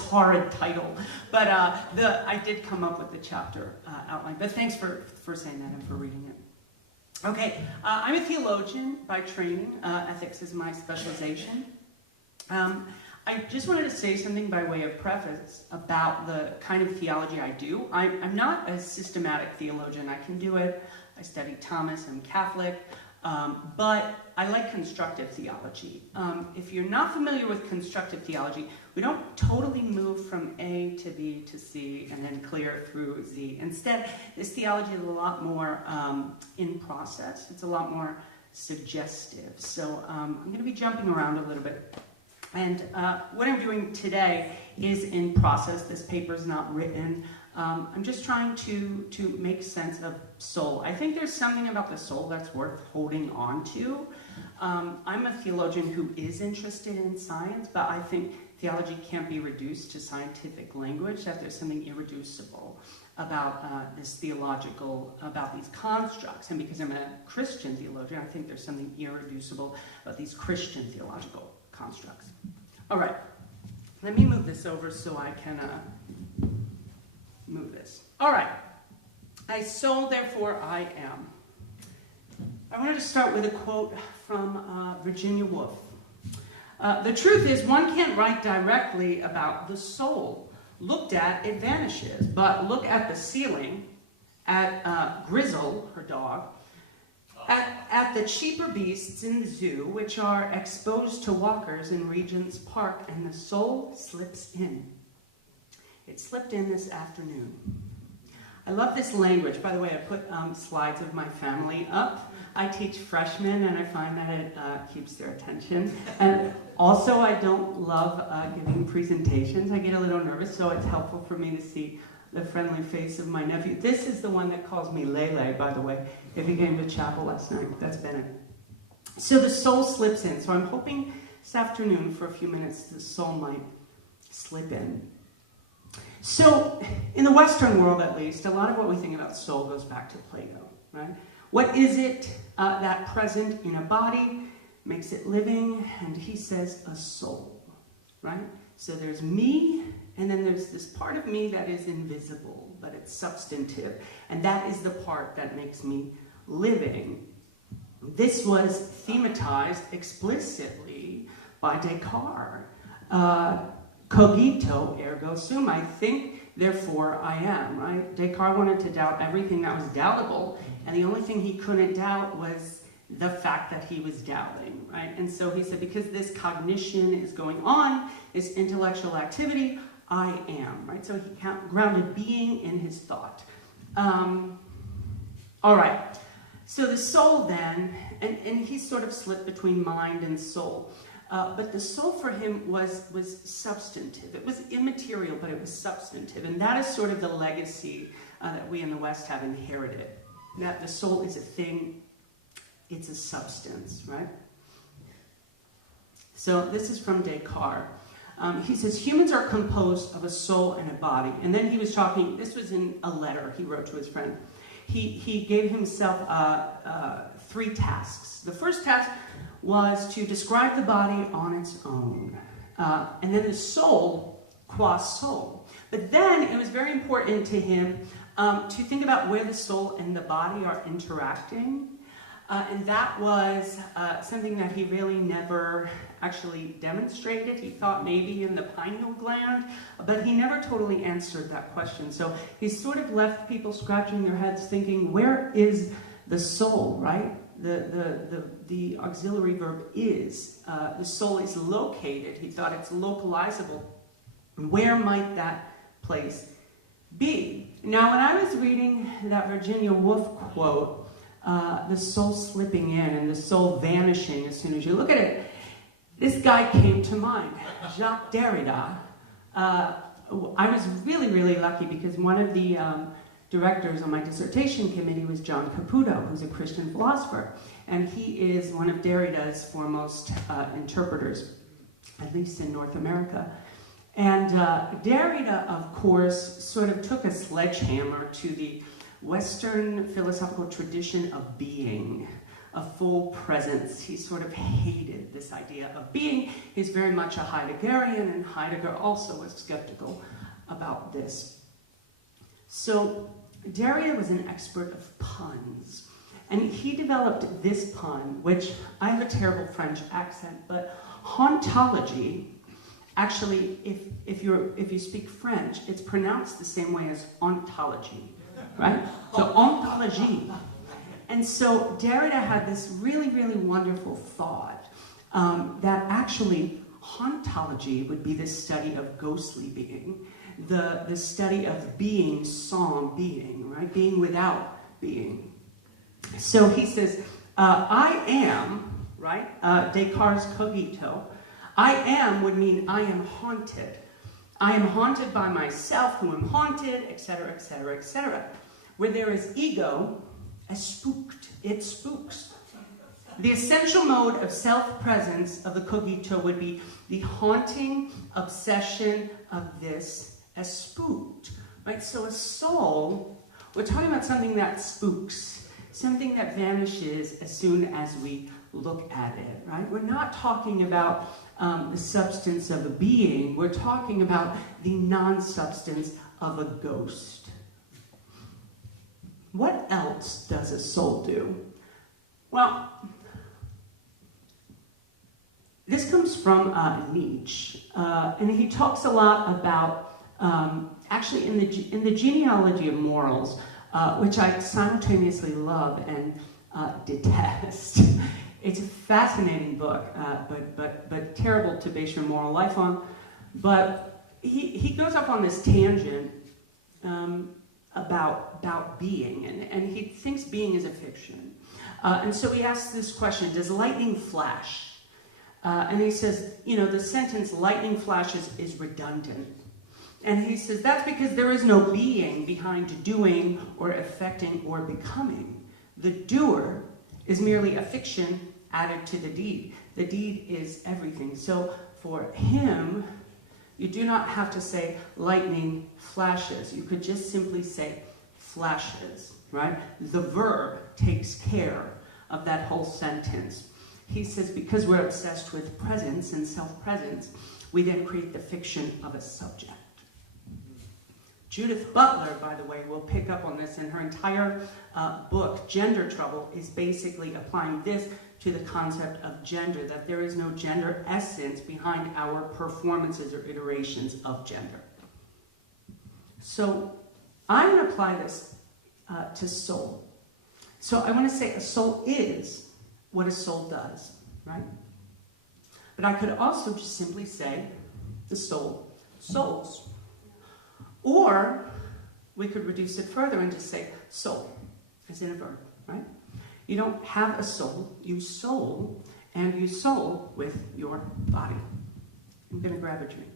horrid title. But I did come up with the chapter outline. But thanks for saying that and for reading it. Okay, I'm a theologian by training. Ethics is my specialization. I just wanted to say something by way of preface about the kind of theology I do. I'm not a systematic theologian. I can do it. I studied Thomas. I'm Catholic. But I like constructive theology. If you're not familiar with constructive theology, we don't totally move from A to B to C and then clear through Z. Instead, this theology is a lot more in process. It's a lot more suggestive. So I'm going to be jumping around a little bit. And what I'm doing today is in process. This paper is not written. I'm just trying to make sense of soul. I think there's something about the soul that's worth holding on to. I'm a theologian who is interested in science, but I think theology can't be reduced to scientific language, that there's something irreducible about this theological, about these constructs. And because I'm a Christian theologian, I think there's something irreducible about these Christian theological constructs. All right, let me move this over so I can move this. All right, I soul, therefore I am. I wanted to start with a quote from Virginia Woolf. The truth is, one can't write directly about the soul. Looked at, it vanishes. But look at the ceiling, at Grizzle, her dog, at the cheaper beasts in the zoo, which are exposed to walkers in Regent's Park, and the soul slips in. It slipped in this afternoon. I love this language. By the way, I put slides of my family up. I teach freshmen, and I find that it keeps their attention. And also, I don't love giving presentations. I get a little nervous, so it's helpful for me to see the friendly face of my nephew. This is the one that calls me Lele, by the way, if he came to chapel last night. That's Bennett. So the soul slips in. So I'm hoping this afternoon, for a few minutes, the soul might slip in. So, in the Western world at least, a lot of what we think about soul goes back to Plato, right? What is it that present in a body makes it living? And he says a soul, right? So there's me, and then there's this part of me that is invisible, but it's substantive. And that is the part that makes me living. This was thematized explicitly by Descartes. Cogito ergo sum. I think, therefore I am, right? Descartes wanted to doubt everything that was doubtable, and the only thing he couldn't doubt was the fact that he was doubting, right? And so he said, because this cognition is going on, this intellectual activity, I am, right? So he grounded being in his thought. All right. So the soul then, and he sort of slipped between mind and soul. But the soul for him was substantive. It was immaterial, but it was substantive. And that is sort of the legacy that we in the West have inherited. That the soul is a thing, it's a substance, right? So this is from Descartes. He says, humans are composed of a soul and a body. And then he was talking, this was in a letter he wrote to his friend. He gave himself 3 tasks. The first task was to describe the body on its own. And then the soul, qua soul. But then it was very important to him to think about where the soul and the body are interacting. And that was something that he really never actually demonstrated. He thought maybe in the pineal gland, but he never totally answered that question. So he sort of left people scratching their heads thinking, where is the soul, right? The auxiliary verb is. The soul is located. He thought it's localizable. Where might that place be? Now, when I was reading that Virginia Woolf quote, the soul slipping in and the soul vanishing as soon as you look at it, this guy came to mind, Jacques Derrida. I was really, really lucky because one of the directors on my dissertation committee was John Caputo, who's a Christian philosopher. And he is one of Derrida's foremost interpreters, at least in North America. And Derrida, of course, sort of took a sledgehammer to the Western philosophical tradition of being, of full presence. He sort of hated this idea of being. He's very much a Heideggerian, and Heidegger also was skeptical about this. So Derrida was an expert of puns. And he developed this pun, which I have a terrible French accent, but hauntology, actually, if you speak French, it's pronounced the same way as ontology, right? So ontology. And so Derrida had this really, really wonderful thought that actually hauntology would be the study of ghostly being, the study of being sans being, right? Being without being. So he says, I am, right? Descartes' cogito. I am would mean I am haunted. I am haunted by myself, who am haunted, etc., etc., etc. Where there is ego, as spooked, it spooks. The essential mode of self-presence of the cogito would be the haunting obsession of this as spooked, right? So a soul, we're talking about something that spooks, something that vanishes as soon as we look at it, right? We're not talking about the substance of a being. We're talking about the non-substance of a ghost. What else does a soul do? Well, this comes from Nietzsche, and he talks a lot about, actually in the genealogy of morals, which I simultaneously love and detest. It's a fascinating book, but terrible to base your moral life on. But he goes up on this tangent about being, and he thinks being is a fiction. And so he asks this question, does lightning flash? And he says, the sentence lightning flashes is redundant. And he says, that's because there is no being behind doing or affecting or becoming. The doer is merely a fiction added to the deed. The deed is everything. So for him, you do not have to say lightning flashes. You could just simply say flashes, right? The verb takes care of that whole sentence. He says because we're obsessed with presence and self-presence, we then create the fiction of a subject. Judith Butler, by the way, will pick up on this in her entire book, Gender Trouble, is basically applying this to the concept of gender, that there is no gender essence behind our performances or iterations of gender. So I'm going to apply this to soul. So I want to say a soul is what a soul does, right? But I could also just simply say the soul souls. Or we could reduce it further and just say soul, as in a verb, right? You don't have a soul, you soul, and you soul with your body. I'm going to grab a drink.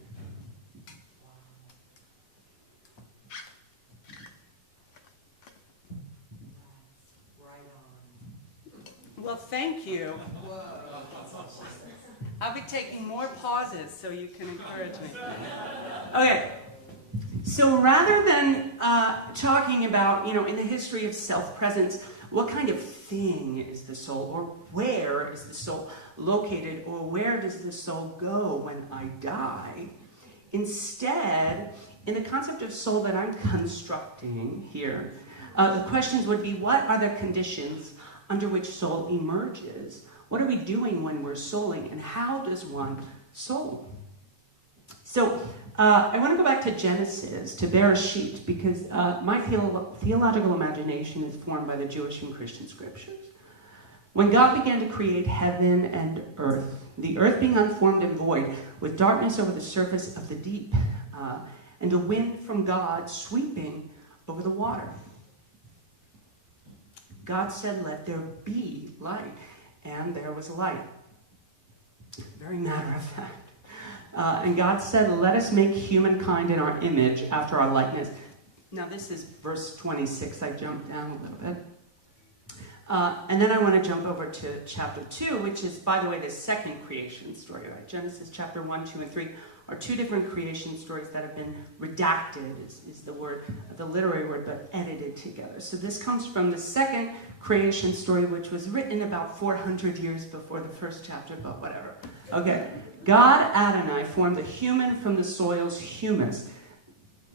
Well, thank you. I'll be taking more pauses so you can encourage me. Okay. So rather than talking about, in the history of self-presence, what kind of thing is the soul, or where is the soul located, or where does the soul go when I die? Instead, in the concept of soul that I'm constructing here, the questions would be, what are the conditions under which soul emerges? What are we doing when we're souling, and how does one soul? So I want to go back to Genesis, to Bereshit, because my theological imagination is formed by the Jewish and Christian scriptures. When God began to create heaven and earth, the earth being unformed and void, with darkness over the surface of the deep, and a wind from God sweeping over the water. God said, let there be light, and there was light. Very matter of fact. And God said, let us make humankind in our image, after our likeness. Now this is verse 26. I jumped down a little bit. And then I want to jump over to chapter 2, which is, by the way, the second creation story. Right? Genesis chapter 1, 2, and 3 are two different creation stories that have been redacted, is the word, the literary word, but edited together. So this comes from the second creation story, which was written about 400 years before the first chapter, but whatever. Okay. God Adonai formed the human from the soil's humus.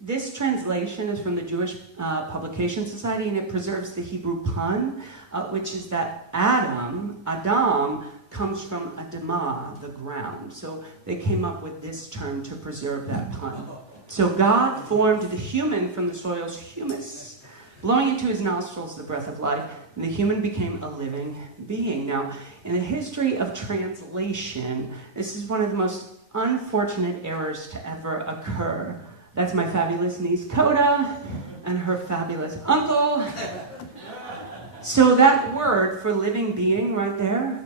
This translation is from the Jewish Publication Society, and it preserves the Hebrew pun, which is that Adam comes from Adamah, the ground. So they came up with this term to preserve that pun. So God formed the human from the soil's humus, blowing into his nostrils the breath of life, and the human became a living being. Now, in the history of translation, this is one of the most unfortunate errors to ever occur. That's my fabulous niece Coda and her fabulous uncle. So that word for living being right there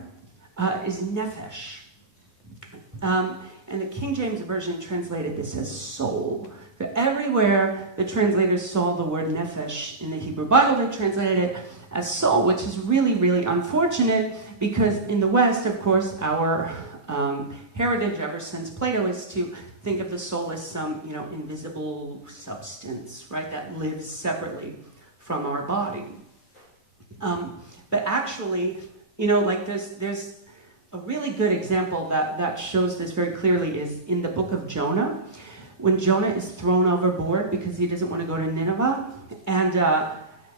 is nephesh. And the King James Version translated this as soul. But everywhere the translators saw the word nephesh in the Hebrew Bible, they translated it as soul, which is really, really unfortunate because in the West, of course, our heritage ever since Plato is to think of the soul as some, invisible substance, right, that lives separately from our body. But actually, there's a really good example that shows this very clearly is in the book of Jonah, when Jonah is thrown overboard because he doesn't want to go to Nineveh, and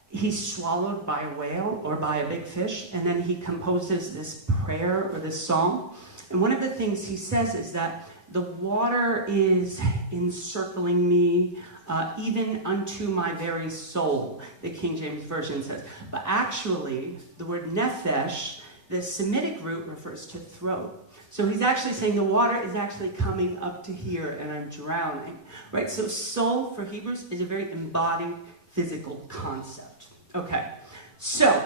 he's swallowed by a whale or by a big fish, and then he composes this prayer or this song. And one of the things he says is that the water is encircling me, even unto my very soul, the King James Version says. But actually, the word nephesh, the Semitic root, refers to throat. So he's actually saying the water is actually coming up to here and I'm drowning, right? So soul for Hebrews is a very embodied physical concept. Okay, so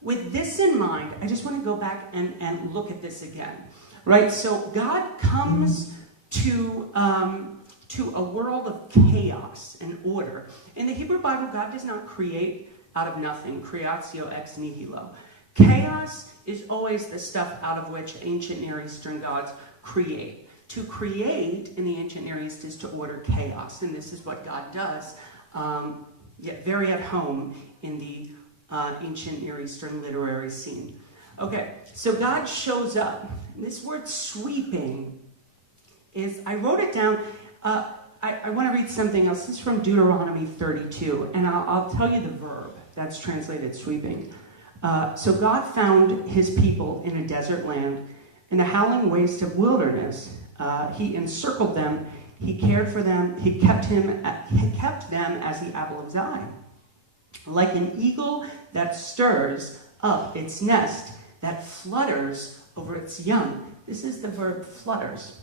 with this in mind, I just want to go back and look at this again, right? So God comes to a world of chaos and order. In the Hebrew Bible, God does not create out of nothing, creatio ex nihilo. Chaos is always the stuff out of which ancient Near Eastern gods create. To create in the ancient Near East is to order chaos, and this is what God does, yet very at home in the ancient Near Eastern literary scene. Okay, so God shows up. And this word sweeping is, I wrote it down, I want to read something else. This is from Deuteronomy 32, and I'll tell you the verb that's translated sweeping. So God found his people in a desert land, in a howling waste of wilderness. He encircled them, he cared for them, he kept them as the apple of his eye. Like an eagle that stirs up its nest, that flutters over its young. This is the verb flutters.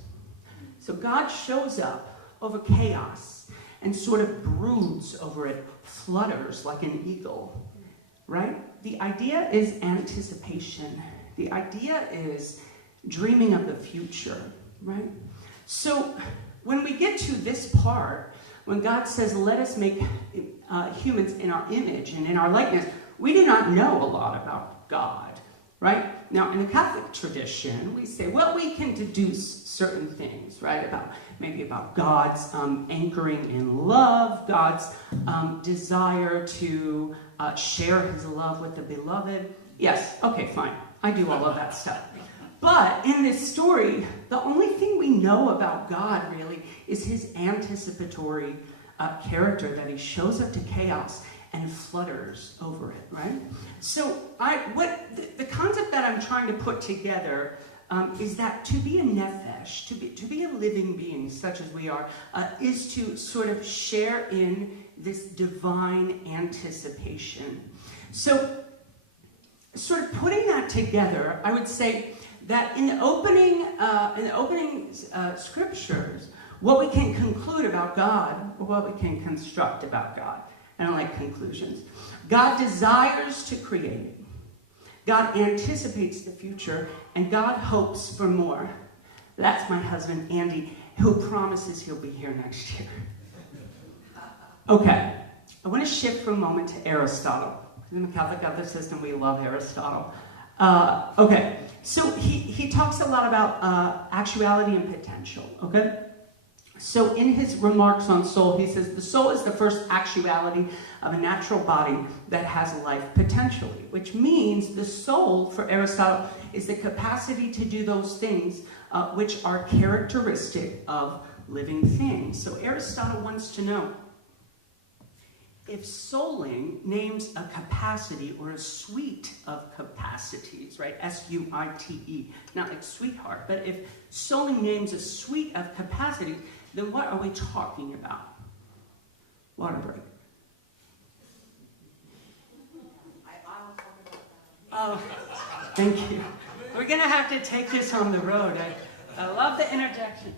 So God shows up over chaos and sort of broods over it, flutters like an eagle, right? The idea is anticipation. The idea is dreaming of the future, right? So when we get to this part, when God says, let us make humans in our image and in our likeness, we do not know a lot about God, right? Now, in the Catholic tradition, we say, well, we can deduce certain things, right? About God's anchoring in love, God's desire to share his love with the beloved. Yes, okay, fine. I do all of that stuff. But in this story, the only thing we know about God, really, is his anticipatory character, that he shows up to chaos and flutters over it, right? So the concept that I'm trying to put together is that to be a nephesh, to be a living being such as we are, is to sort of share in this divine anticipation. So sort of putting that together, I would say that in the opening scriptures, what we can conclude about God, or what we can construct about God, I don't like conclusions. God desires to create. God anticipates the future, and God hopes for more. That's my husband, Andy, who promises he'll be here next year. Okay, I want to shift for a moment to Aristotle. In the Catholic ethics system, we love Aristotle. Okay, so he talks a lot about actuality and potential, okay? So in his remarks on soul, he says, the soul is the first actuality of a natural body that has life potentially, which means the soul, for Aristotle, is the capacity to do those things which are characteristic of living things. So Aristotle wants to know, if souling names a capacity or a suite of capacities, right? S-U-I-T-E, not like sweetheart, but if souling names a suite of capacities, then what are we talking about? Water break. Oh, thank you. We're going to have to take this on the road. I love the interjection.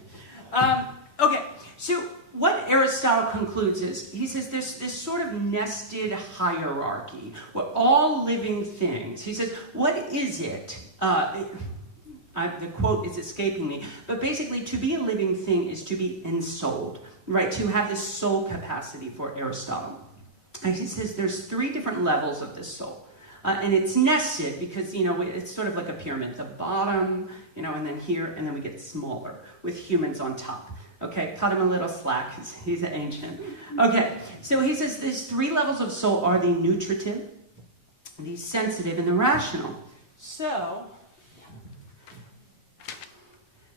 Okay, so what Aristotle concludes is, he says there's this sort of nested hierarchy where all living things, he says, what is it? The quote is escaping me, but basically to be a living thing is to be ensouled, right? To have this soul capacity for Aristotle. And he says there's 3 different levels of this soul. And it's nested because, it's sort of like a pyramid. The bottom, and then here, and then we get smaller with humans on top. Okay, cut him a little slack, he's ancient. Okay, so he says these 3 levels of soul are the nutritive, the sensitive, and the rational. So,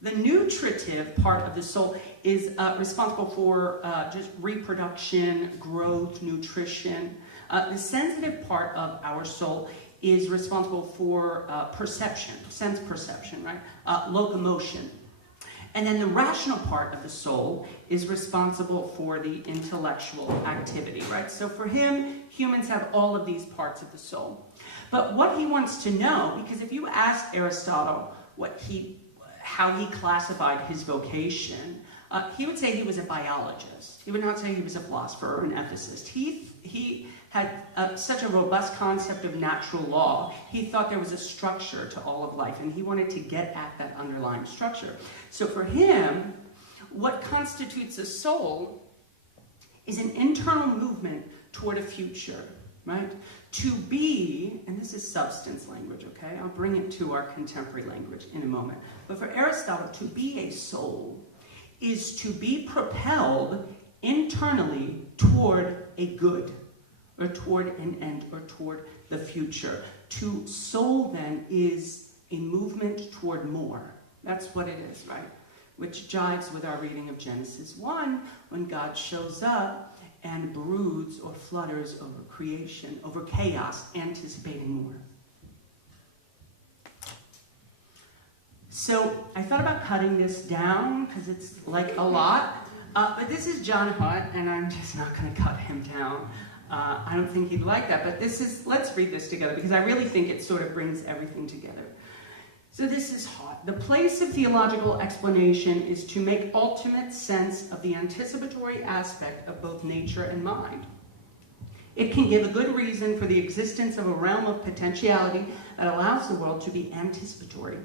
the nutritive part of the soul is responsible for just reproduction, growth, nutrition. The sensitive part of our soul is responsible for perception, sense perception, right? Locomotion. And then the rational part of the soul is responsible for the intellectual activity, right? So for him, humans have all of these parts of the soul. But what he wants to know, because if you ask Aristotle how he classified his vocation, he would say he was a biologist. He would not say he was a philosopher or an ethicist. He had such a robust concept of natural law. He thought there was a structure to all of life, and he wanted to get at that underlying structure. So for him, what constitutes a soul is an internal movement toward a future, right? To be, and this is substance language, okay? I'll bring it to our contemporary language in a moment. But for Aristotle, to be a soul is to be propelled internally toward a good, or toward an end, or toward the future. To soul, then, is a movement toward more. That's what it is, right? Which jives with our reading of Genesis 1, when God shows up and broods or flutters over creation, over chaos, anticipating more. So I thought about cutting this down, because it's like a lot. But this is John Hutt, and I'm just not going to cut him down. I don't think he'd like that, but let's read this together, because I really think it sort of brings everything together. So this is Hutt. The place of theological explanation is to make ultimate sense of the anticipatory aspect of both nature and mind. It can give a good reason for the existence of a realm of potentiality that allows the world to be anticipatory.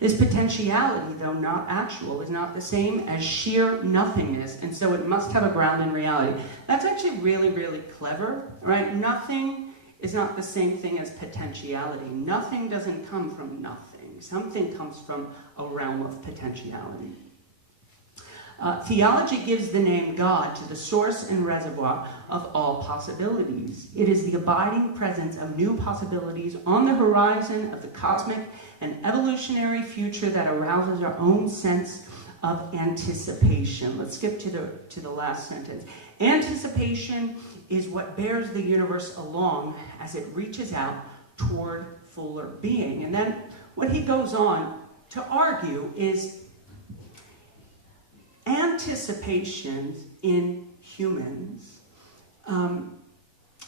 This potentiality, though not actual, is not the same as sheer nothingness, and so it must have a ground in reality. That's actually really, really clever, right? Nothing is not the same thing as potentiality. Nothing doesn't come from nothing. Something comes from a realm of potentiality. Theology gives the name God to the source and reservoir of all possibilities. It is the abiding presence of new possibilities on the horizon of the cosmic and evolutionary future that arouses our own sense of anticipation. Let's skip to the last sentence. Anticipation is what bears the universe along as it reaches out toward fuller being. And then what he goes on to argue is anticipation in humans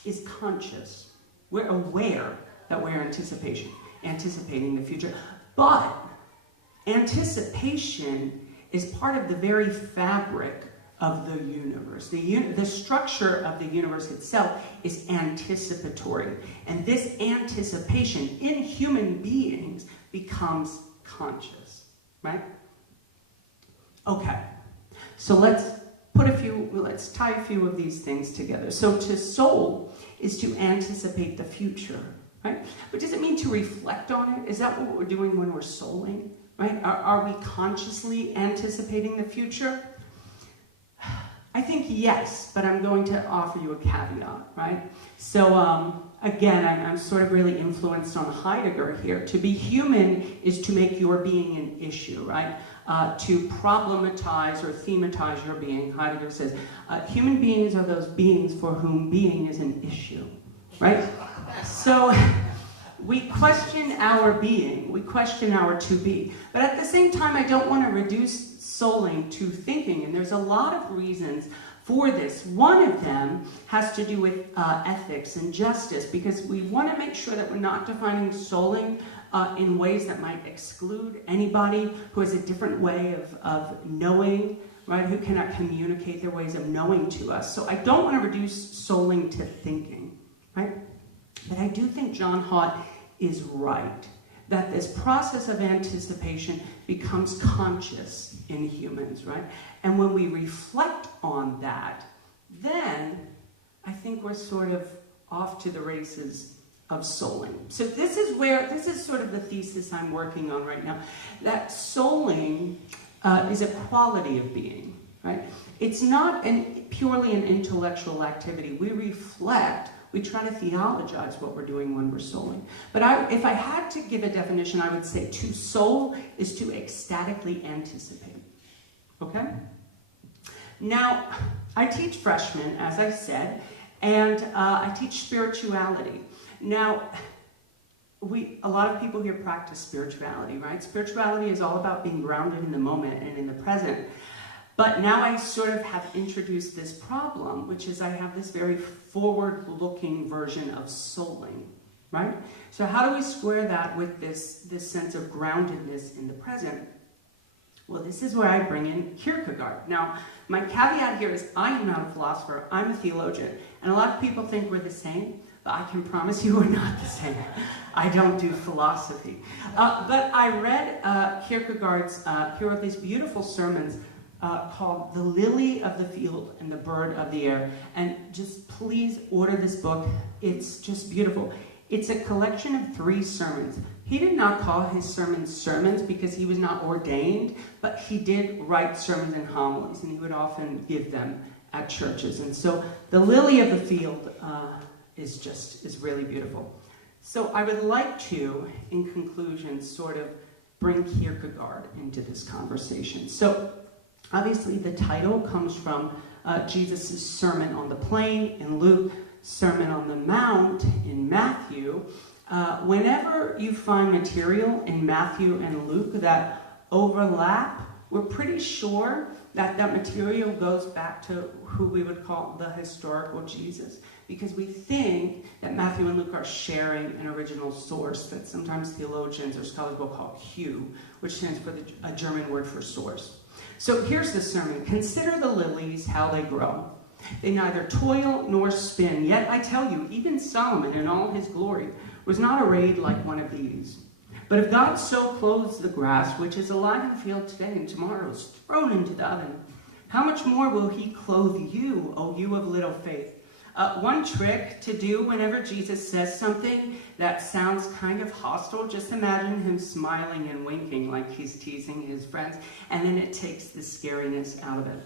is conscious. We're aware that we're anticipating the future. But anticipation is part of the very fabric of the universe. The structure of the universe itself is anticipatory. And this anticipation in human beings becomes conscious, right? Okay. So let's tie a few of these things together. So to soul is to anticipate the future, right? But does it mean to reflect on it? Is that what we're doing when we're souling, right? Are we consciously anticipating the future? I think yes, but I'm going to offer you a caveat, right? So again, I'm sort of really influenced on Heidegger here. To be human is to make your being an issue, right? To problematize or thematize your being. Heidegger says, human beings are those beings for whom being is an issue, right? So we question our being, we question our to be. But at the same time, I don't want to reduce souling to thinking, and there's a lot of reasons for this. One of them has to do with ethics and justice, because we want to make sure that we're not defining souling in ways that might exclude anybody who has a different way of knowing, right, who cannot communicate their ways of knowing to us. So I don't want to reduce souling to thinking, right? But I do think John Haught is right, that this process of anticipation becomes conscious in humans, right? And when we reflect on that, then I think we're sort of off to the races of souling. So this is sort of the thesis I'm working on right now, that souling is a quality of being, right? It's not purely an intellectual activity. We reflect, we try to theologize what we're doing when we're souling. But if I had to give a definition, I would say to soul is to ecstatically anticipate, okay? Now, I teach freshmen, as I said, and I teach spirituality. Now, a lot of people here practice spirituality, right? Spirituality is all about being grounded in the moment and in the present. But now I sort of have introduced this problem, which is I have this very forward-looking version of souling, right? So how do we square that with this sense of groundedness in the present? Well, this is where I bring in Kierkegaard. Now, my caveat here is I am not a philosopher, I'm a theologian. And a lot of people think we're the same, but I can promise you we're not the same. I don't do philosophy. But I read Kierkegaard's, he wrote these beautiful sermons called The Lily of the Field and the Bird of the Air. And just please order this book. It's just beautiful. It's a collection of 3 sermons. He did not call his sermons sermons because he was not ordained, but he did write sermons and homilies, and he would often give them at churches. And so The Lily of the Field is really beautiful. So I would like to, in conclusion, sort of bring Kierkegaard into this conversation. So obviously the title comes from Jesus' Sermon on the Plain in Luke, Sermon on the Mount in Matthew. Whenever you find material in Matthew and Luke that overlap, we're pretty sure that that material goes back to who we would call the historical Jesus, because we think that Matthew and Luke are sharing an original source that sometimes theologians or scholars will call Q, which stands for a German word for source. So here's the sermon. Consider the lilies, how they grow. They neither toil nor spin, yet I tell you, even Solomon in all his glory was not arrayed like one of these. But if God so clothes the grass, which is alive in the field today and tomorrow is thrown into the oven, how much more will he clothe you, O you of little faith? One trick to do whenever Jesus says something that sounds kind of hostile, just imagine him smiling and winking like he's teasing his friends, and then it takes the scariness out of it.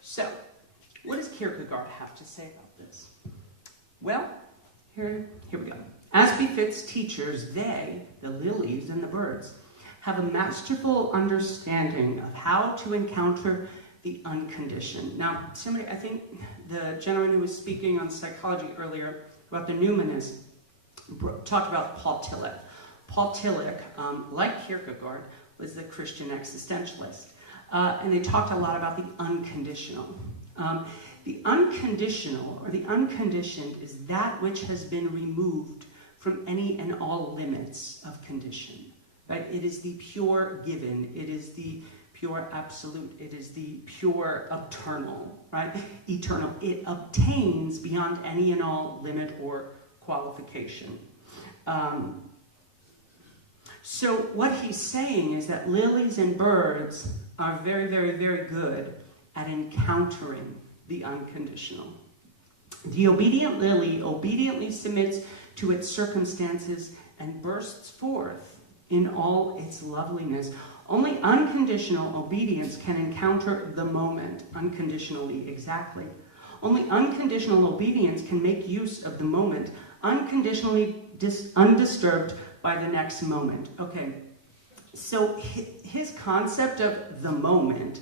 So, what does Kierkegaard have to say about this? Well, here we go. As befits teachers, they, the lilies and the birds, have a masterful understanding of how to encounter the unconditioned. Now, I think the gentleman who was speaking on psychology earlier about the numinous talked about Paul Tillich. Paul Tillich, like Kierkegaard, was the Christian existentialist. And they talked a lot about the unconditional. The unconditional, or the unconditioned, is that which has been removed from any and all limits of condition. Right? It is the pure given. It is the pure absolute. It is the pure eternal. Right? Eternal. It obtains beyond any and all limit or qualification. So what he's saying is that lilies and birds are very, very, very good at encountering the unconditional. The obedient lily obediently submits to its circumstances and bursts forth in all its loveliness. Only unconditional obedience can encounter the moment unconditionally exactly. Only unconditional obedience can make use of the moment unconditionally undisturbed by the next moment. Okay, so his concept of the moment,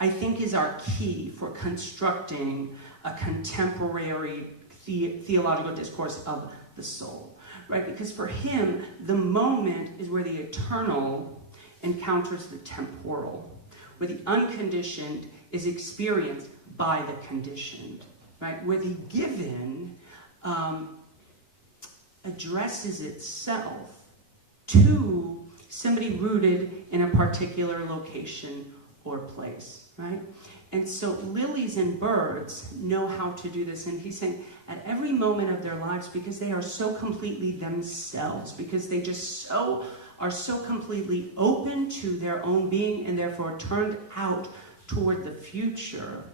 I think, is our key for constructing a contemporary theological discourse of the soul, right? Because for him, the moment is where the eternal encounters the temporal, where the unconditioned is experienced by the conditioned, right? Where the given addresses itself to somebody rooted in a particular location or place, right? And so lilies and birds know how to do this. And he's saying at every moment of their lives, because they are so completely themselves, because they just are so completely open to their own being and therefore turned out toward the future,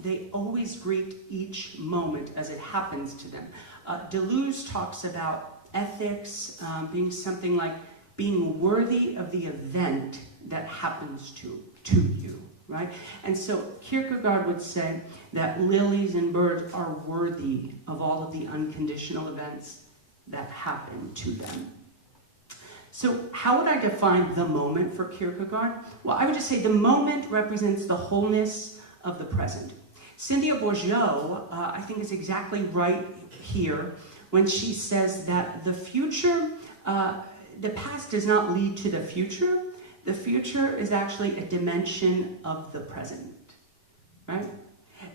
they always greet each moment as it happens to them. Deleuze talks about ethics being something like being worthy of the event that happens to you, right? And so Kierkegaard would say that lilies and birds are worthy of all of the unconditional events that happen to them. So how would I define the moment for Kierkegaard? Well, I would just say the moment represents the wholeness of the present. Cynthia Bourgeault, I think, is exactly right here when she says that the future, the past does not lead to the future. The future is actually a dimension of the present, right?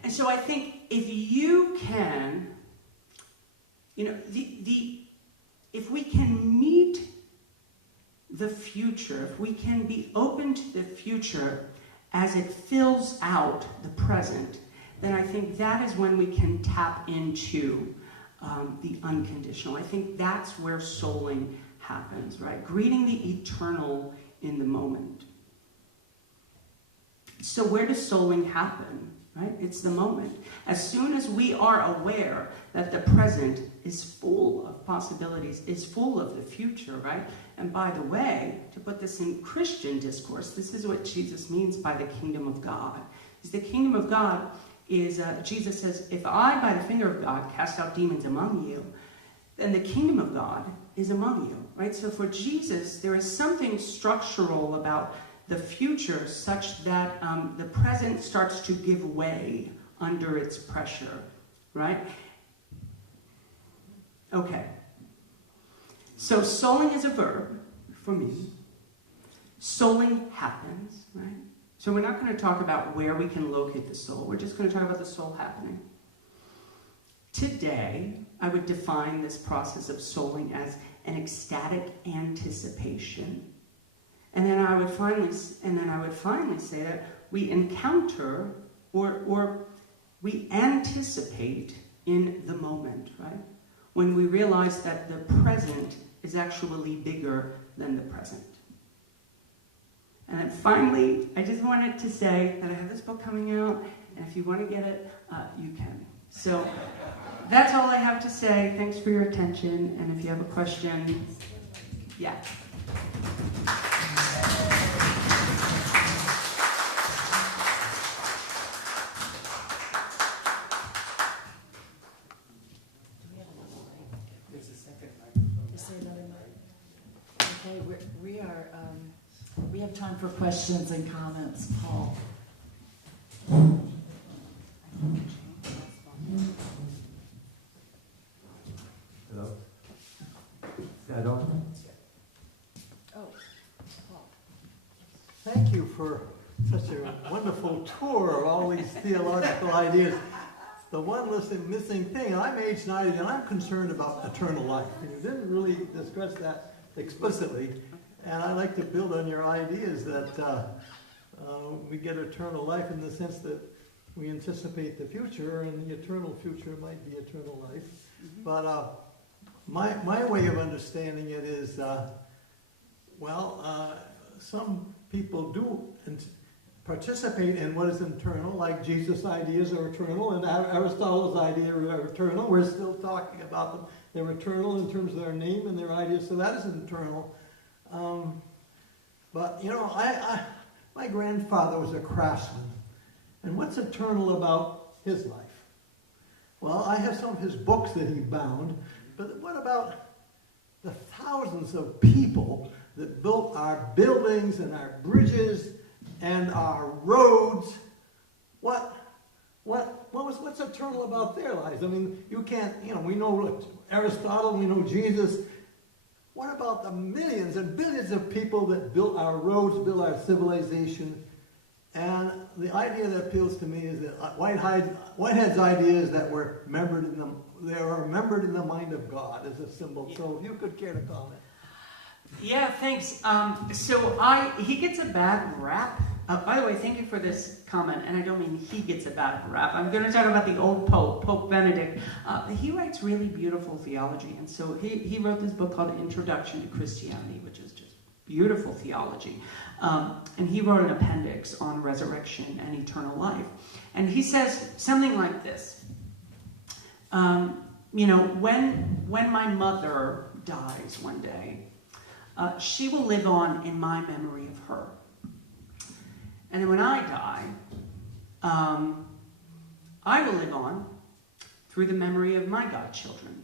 And so I think if you can, if we can meet the future, if we can be open to the future as it fills out the present, then I think that is when we can tap into the unconditional. I think that's where souling happens, right? Greeting the eternal in the moment. So where does souling happen, right? It's the moment. As soon as we are aware that the present is full of possibilities, is full of the future, right? And by the way, to put this in Christian discourse, this is what Jesus means by the kingdom of God. Is the kingdom of God is, Jesus says, if I, by the finger of God, cast out demons among you, then the kingdom of God is among you, right? So for Jesus, there is something structural about the future such that the present starts to give way under its pressure, right? Okay. So souling is a verb for me. Souling happens, right? So we're not going to talk about where we can locate the soul. We're just going to talk about the soul happening. Today, I would define this process of souling as an ecstatic anticipation. And then I would finally say that we encounter or we anticipate in the moment, right? When we realize that the present is actually bigger than the present. And then finally, I just wanted to say that I have this book coming out, and if you want to get it, you can. So that's all I have to say. Thanks for your attention, and if you have a question, yeah. There's a second microphone. Is there another mic? Okay, we have time for questions and comments. Paul. Hello? Is that on? Oh, Paul. Thank you for such a wonderful tour of all these theological ideas. The one missing thing, I'm age 90 and I'm concerned about eternal life. And you didn't really discuss that explicitly. And I'd like to build on your ideas that we get eternal life in the sense that we anticipate the future, and the eternal future might be eternal life. Mm-hmm. But my way of understanding it is, some people do participate in what is eternal, like Jesus' ideas are eternal, and Aristotle's ideas are eternal. We're still talking about them. They're eternal in terms of their name and their ideas, so that is eternal. But, you know, my grandfather was a craftsman. And what's eternal about his life? Well, I have some of his books that he bound, but what about the thousands of people that built our buildings and our bridges and our roads? What's eternal about their lives? I mean, you can't, you know, we know Aristotle, we know Jesus. What about the millions and billions of people that built our roads, built our civilization? And the idea that appeals to me is that Whitehead's idea is that they are remembered in the mind of God as a symbol. So if you could care to comment. Yeah, thanks. He gets a bad rap. By the way, thank you for this comment, and I don't mean he gets a bad rap. I'm going to talk about the old Pope, Pope Benedict. He writes really beautiful theology, and so he wrote this book called Introduction to Christianity, which is just beautiful theology. And he wrote an appendix on resurrection and eternal life. And he says something like this. You know, when my mother dies one day, she will live on in my memory of her. And then when I die, I will live on through the memory of my godchildren.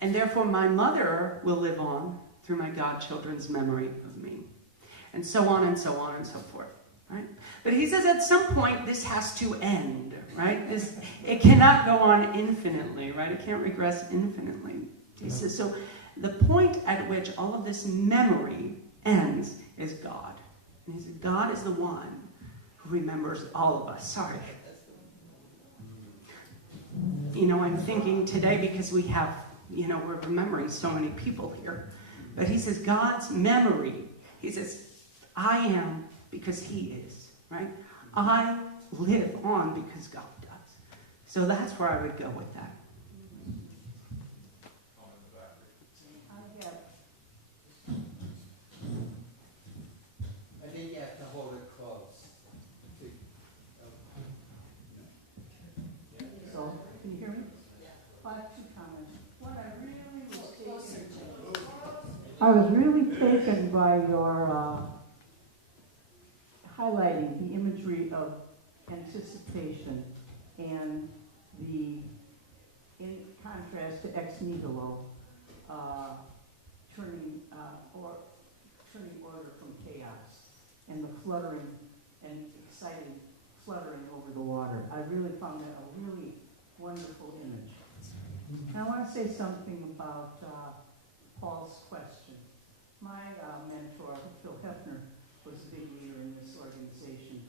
And therefore my mother will live on through my godchildren's memory of me. And so on and so on and so forth, right? But he says at some point this has to end, right? It cannot go on infinitely, right? It can't regress infinitely. He says, so the point at which all of this memory ends is God. And he says, God is the one who remembers all of us. Sorry. You know, I'm thinking today because we have, you know, we're remembering so many people here. But he says, God's memory, he says, I am because he is, right? I live on because God does. So that's where I would go with that. I think you have to hold it close. So, can you hear me? I have two comments. One, I was really taken by your highlighting the imagery of anticipation and the, in contrast to ex nihilo, turning order from chaos, and the fluttering and excited fluttering over the water. I really found that a really wonderful image. And I want to say something about Paul's question. My mentor, Phil Hefner, was a big leader in this organization,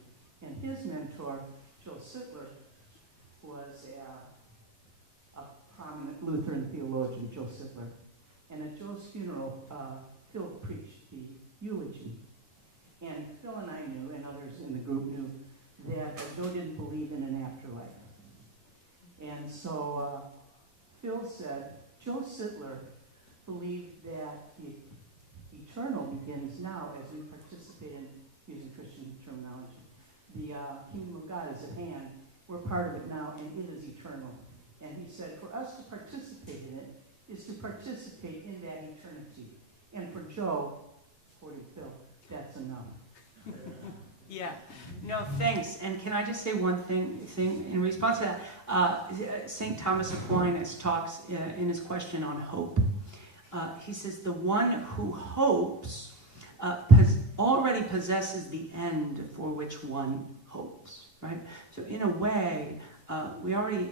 and his mentor, Joe Sittler, was a prominent Lutheran theologian, Joe Sittler. And at Joe's funeral, Phil preached the eulogy. And Phil and I knew, and others in the group knew, that Joe didn't believe in an afterlife. And so Phil said, Joe Sittler believed that the eternal begins now as we participate in, using Christian terminology. The kingdom of God is at hand. We're part of it now, and it is eternal. And he said, for us to participate in it is to participate in that eternity. And for Joe, according to Phil, that's enough. Yeah, no, thanks. And can I just say one thing in response to that? St. Thomas Aquinas talks in his question on hope. He says, the one who hopes already possesses the end for which one hopes, right? So in a way, we already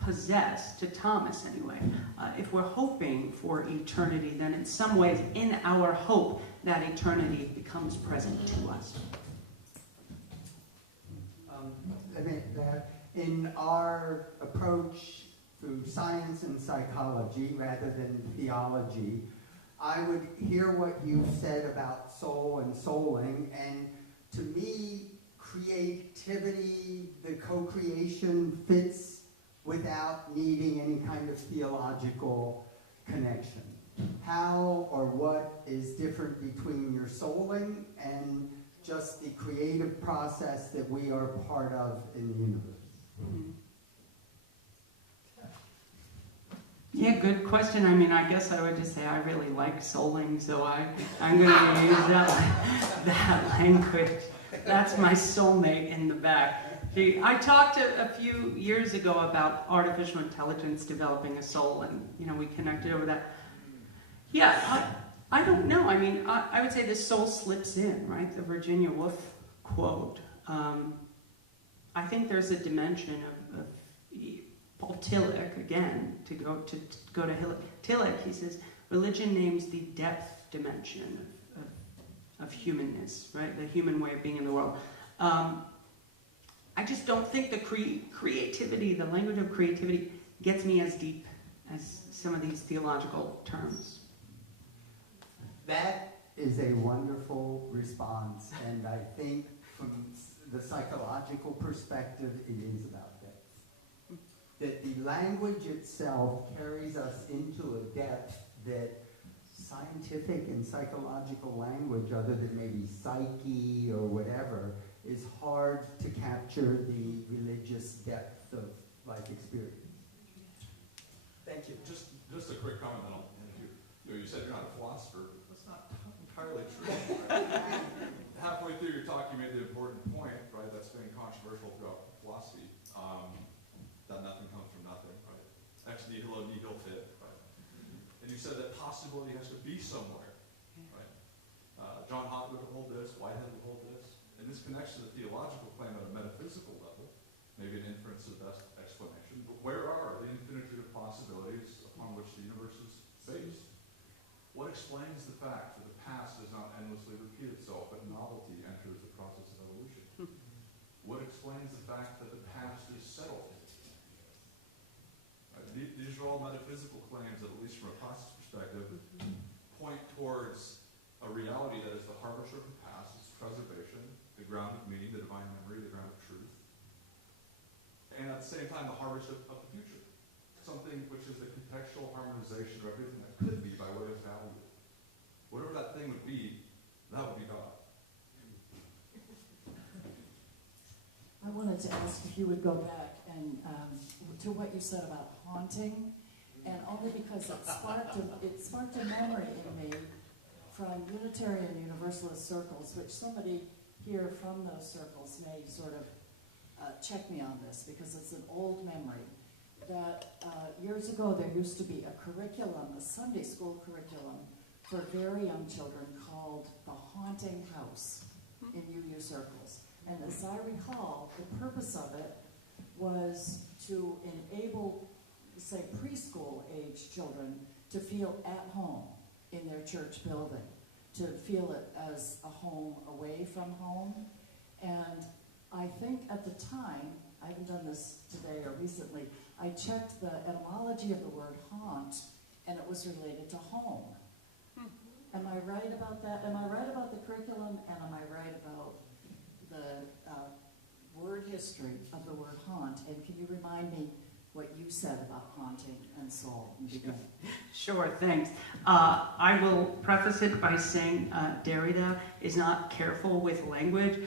possess, to Thomas anyway, if we're hoping for eternity, then in some ways, in our hope, that eternity becomes present to us. I mean, in our approach through science and psychology rather than theology, I would hear what you said about soul and souling, and to me, creativity, the co-creation fits without needing any kind of theological connection. How or what is different between your souling and just the creative process that we are part of in the universe? Yeah. Yeah, good question. I mean, I guess I would just say I really like souling, so I'm going to use that language. That's my soulmate in the back. I talked a few years ago about artificial intelligence developing a soul, and we connected over that. Yeah, I don't know. I mean, I would say the soul slips in, right? The Virginia Woolf quote. I think there's a dimension of Paul Tillich, again, to go to Tillich, he says, religion names the depth dimension of humanness, right? The human way of being in the world. I just don't think the creativity, the language of creativity, gets me as deep as some of these theological terms. That is a wonderful response, and I think from the psychological perspective, it is about depth. That the language itself carries us into a depth that scientific and psychological language, other than maybe psyche or whatever, is hard to capture the religious depth of life experience. Thank you. Just a quick comment, then I'll hand it to you. You said you're not a philosopher. That's not entirely true. Halfway through your talk, you made the important point, right? That's been controversial throughout philosophy. That nothing comes from nothing, right? Ex nihilo nihil fit, right? And you said that possibility has to be somewhere, right? John Hott would hold this, Whitehead would hold this, and this connects to the theological claim at a metaphysical level, maybe an inference is the best explanation, but where are the infinitude of possibilities upon which the universe is based? What explains the fact that the past does not endlessly repeat itself, but novelty enters the process of evolution? What explains the fact that the past is settled? These are all metaphysical claims that, at least from a process perspective, point towards a reality that is the harbinger of the past, its preservation, the ground of meaning, the divine memory, the ground of truth, and at the same time the harvest of the future. Something which is the contextual harmonization of everything that could be by way of value. Whatever that thing would be, that would be God. I wanted to ask if you would go back and to what you said about haunting, and only because it sparked a memory in me from Unitarian Universalist circles, which somebody here from those circles may sort of check me on this, because it's an old memory. That years ago there used to be a curriculum, a Sunday school curriculum for very young children called The Haunting House in UU circles. And as I recall, the purpose of it was to enable, say, preschool age children to feel at home in their church building, to feel it as a home away from home. And I think at the time, I haven't done this today or recently, I checked the etymology of the word haunt, and it was related to home. Am I right about that? Am I right about the curriculum, and am I right about the word history of the word haunt? And can you remind me what you said about haunting and soul in the beginning? Sure, thanks. I will preface it by saying Derrida is not careful with language.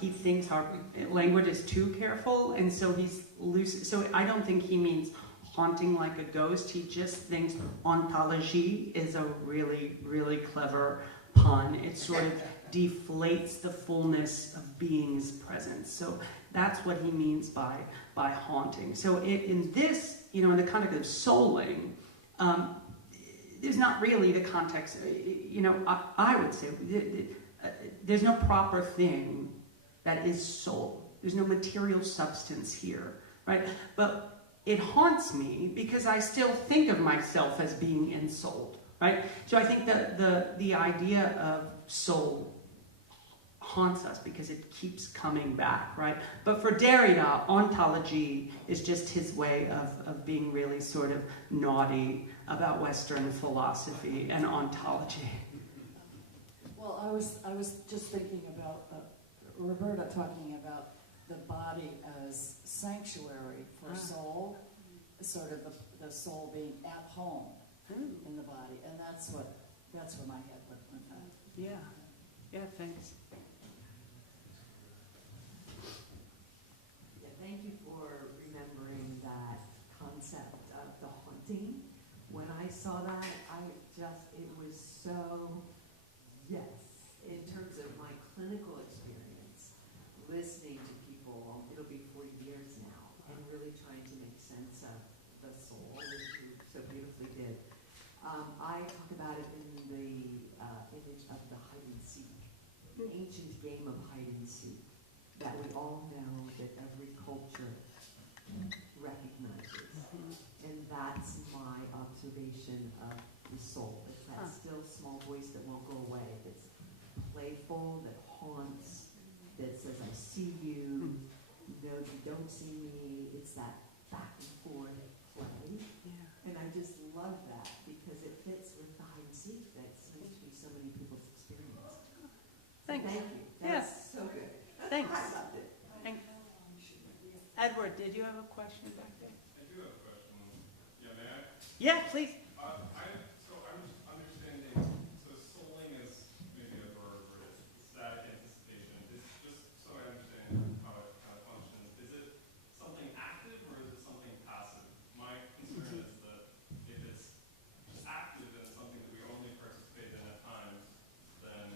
He thinks our language is too careful, and so he's loose. So I don't think he means haunting like a ghost. He just thinks ontology is a really, really clever pun. It sort of deflates the fullness of being's presence. So that's what he means by haunting. So in this, in the context of souling, there's not really the context, I would say, there's no proper thing that is soul. There's no material substance here, right? But it haunts me because I still think of myself as being ensouled, right? So I think that the idea of soul haunts us because it keeps coming back, right? But for Derrida, ontology is just his way of being really sort of naughty about Western philosophy and ontology. Well, I was just thinking about Roberta talking about the body as sanctuary for soul, sort of the soul being at home in the body, and that's where my head went back. Yeah, thanks. Yeah, thank you for remembering that concept of the haunting. saw that, it was so, yes, in terms of my clinical experience, listening to people, it'll be 40 years now, and really trying to make sense of the soul, which you so beautifully did. I talk about it in the image of the hide and seek, the ancient game of hide and seek, that we all know that every culture recognizes. And that's my observation of the soul. It's that still small voice that won't go away, that's playful, that haunts, that says, I see you, no, you don't see me. It's that back and forth play. Yeah. And I just love that because it fits with the hide and seek that seems to be so many people's experience. Thanks. Thank you. That's so good. Thanks. I loved it. Thanks. Edward, did you have a question back there? I do have a question. Yeah, may I? Yeah, please. So I'm just understanding, so souling is maybe a verb or it's static anticipation. It's just so I understand how it kind of functions. Is it something active or is it something passive? My concern is that if it's just active and it's something that we only participate in at times, then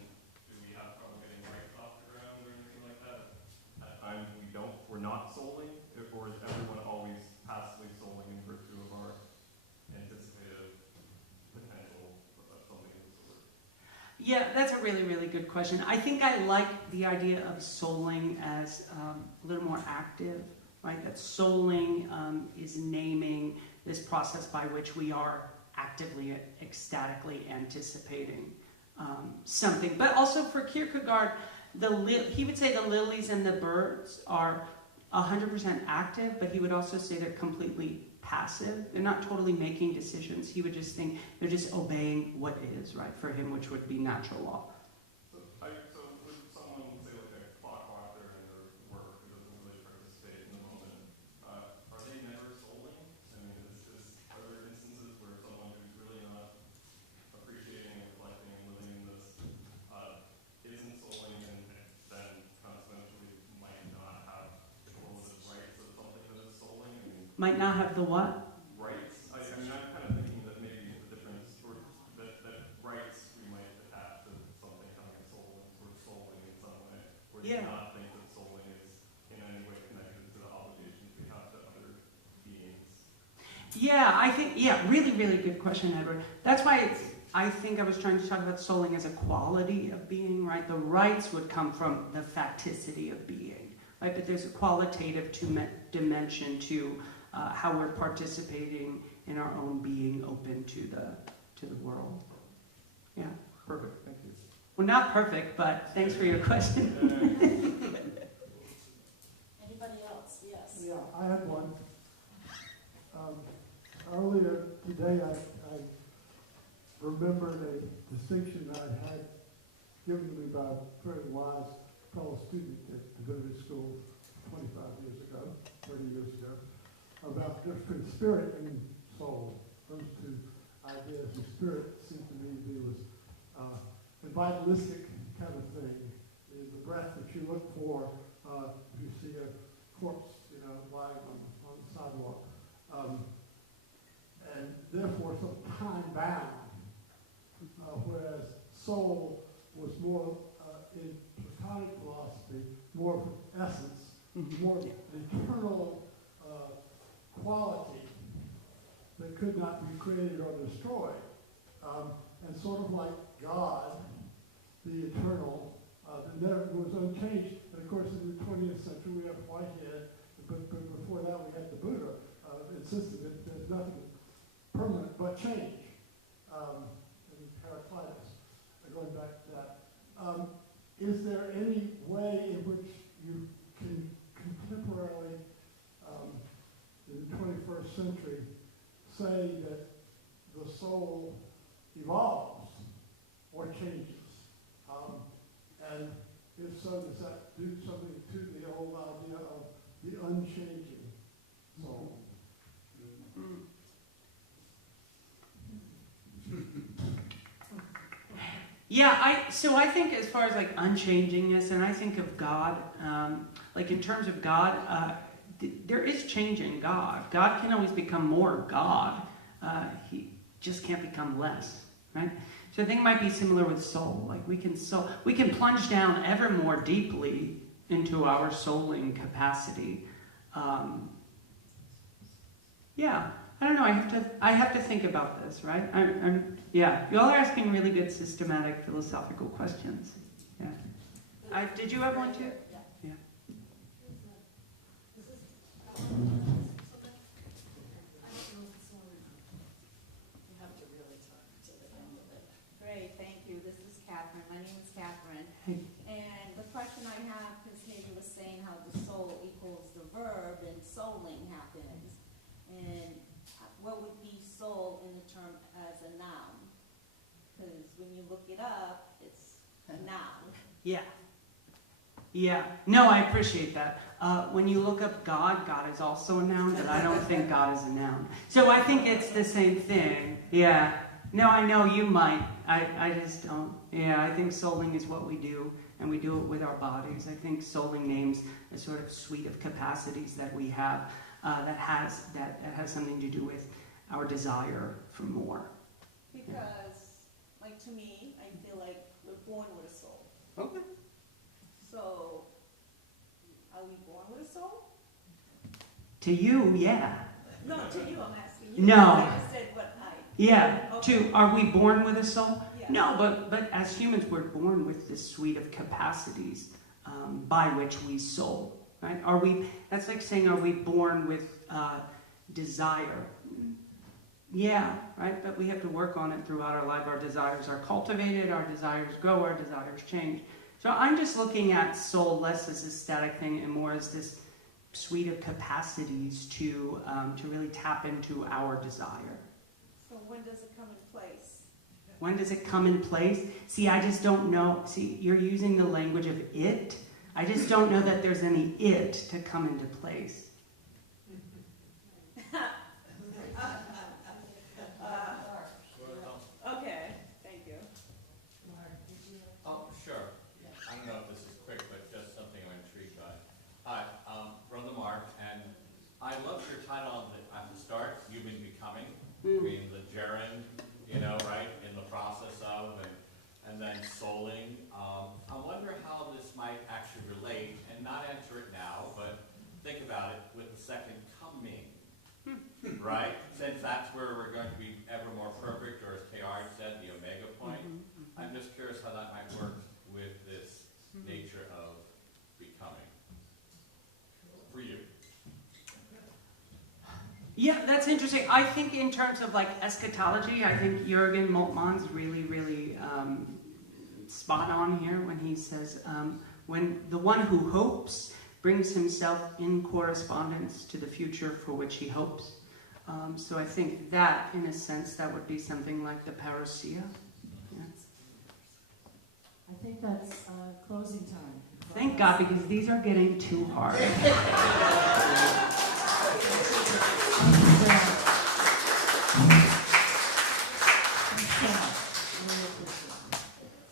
do we have trouble getting rights off the ground or anything like that? At times we're not souling, or is everyone always passively souling in virtue of our anticipated potential of something of the sort? Yeah, that's a really, really good question. I think I like the idea of souling as a little more active, right? That souling is naming this process by which we are actively, ecstatically anticipating something. But also for Kierkegaard, he would say the lilies and the birds are 100% active, but he would also say they're completely passive. They're not totally making decisions. He would just think they're just obeying what is, right, for him, which would be natural law. So would someone say like a clockworker in their work who doesn't really participate in the moment, are they never souling? I mean, are there instances where someone who's really not appreciating and reflecting and living in this isn't souling and then consequently might not have correlative rights of something that is souling? I mean, Might not have the what? rights. I mean, I'm kind of thinking that maybe the difference, or that rights we might attach to something having a soul and sort of souling in some way, or do you not think that souling is in any way connected to the obligations we have to other beings? Yeah, really, really good question, Edward. That's why I think I was trying to talk about souling as a quality of being, right? The rights would come from the facticity of being, right? But there's a qualitative dimension to how we're participating in our own being open to the world. Yeah. Perfect, thank you. Well, not perfect, but thanks for your question. Anybody else? Yes. Yeah, I had one. Earlier today, I remembered a distinction that I had given to me by a very wise fellow student at divinity school 25 years ago, 30 years ago, about the difference between spirit and soul. Those two ideas. And spirit seemed to me to be was a vitalistic kind of thing. The breath that you look for if you see a corpse, lying on the sidewalk. And therefore some time bound. Whereas soul was more, in Platonic philosophy, more of essence, more of an eternal quality that could not be created or destroyed. And sort of like God, the eternal, that never was unchanged. And of course, in the 20th century, we have Whitehead, but before that, we had the Buddha insisted that there's nothing permanent but change. And Heraclitus, going back to that. Is there any way in which you can contemporarily, in the 21st century, say that the soul evolves or changes? And if so, does that do something to the whole idea of the unchanging soul? Yeah, so I think as far as like unchangingness, and I think of God, like in terms of God, there is change in God. God can always become more God. just can't become less, right? So I think it might be similar with soul. Like we can plunge down ever more deeply into our souling capacity. Yeah, I don't know. I have to think about this, right? Yeah. Y'all are asking really good, systematic, philosophical questions. Yeah. Did you have one too? Yeah. Great, thank you. This is Catherine. My name is Catherine. Hey. And the question I have, because Haley was saying how the soul equals the verb and souling happens. And what would be soul in the term as a noun? Because when you look it up, it's a noun. Yeah. Yeah. No, I appreciate that. When you look up God, God is also a noun, but I don't think God is a noun. So I think it's the same thing. Yeah. No, I know you might. I just don't. Yeah, I think souling is what we do, and we do it with our bodies. I think souling names a sort of suite of capacities that we have that has something to do with our desire for more. Because, like to me, I feel like we're born with a soul. Okay. So, are we born with a soul? To you, yeah. No, to you, I'm asking you. No. I just said what I... Yeah. Okay. Are we born with a soul? Yeah. No, but as humans, we're born with this suite of capacities by which we soul. Right? That's like saying, are we born with desire? Yeah, right? But we have to work on it throughout our life. Our desires are cultivated, our desires grow, our desires change. So I'm just looking at soul less as a static thing and more as this suite of capacities to really tap into our desire. So when does it come in place? When does it come in place? See, I just don't know. See, you're using the language of it. I just don't know that there's any it to come into place. Okay, thank you. Oh, sure. I don't know if this is quick, but just something I'm intrigued by. Hi, Brother Mark, and I love your title at the start, Human Becoming. I mean, the gerund, right, in the process of, and then souling. I wonder how this might actually relate, and not answer it now, but think about it with the second coming, right? Since that's where we're going to be ever more perfect, or as Teilhard said, the omega point. I'm just curious how that might work with this nature of becoming for you. Yeah, that's interesting. I think in terms of like eschatology, I think Jürgen Moltmann's really, really spot on here when he says, when the one who hopes brings himself in correspondence to the future for which he hopes. So I think that, in a sense, that would be something like the parousia. Yeah. I think that's closing time. Thank God, because these are getting too hard.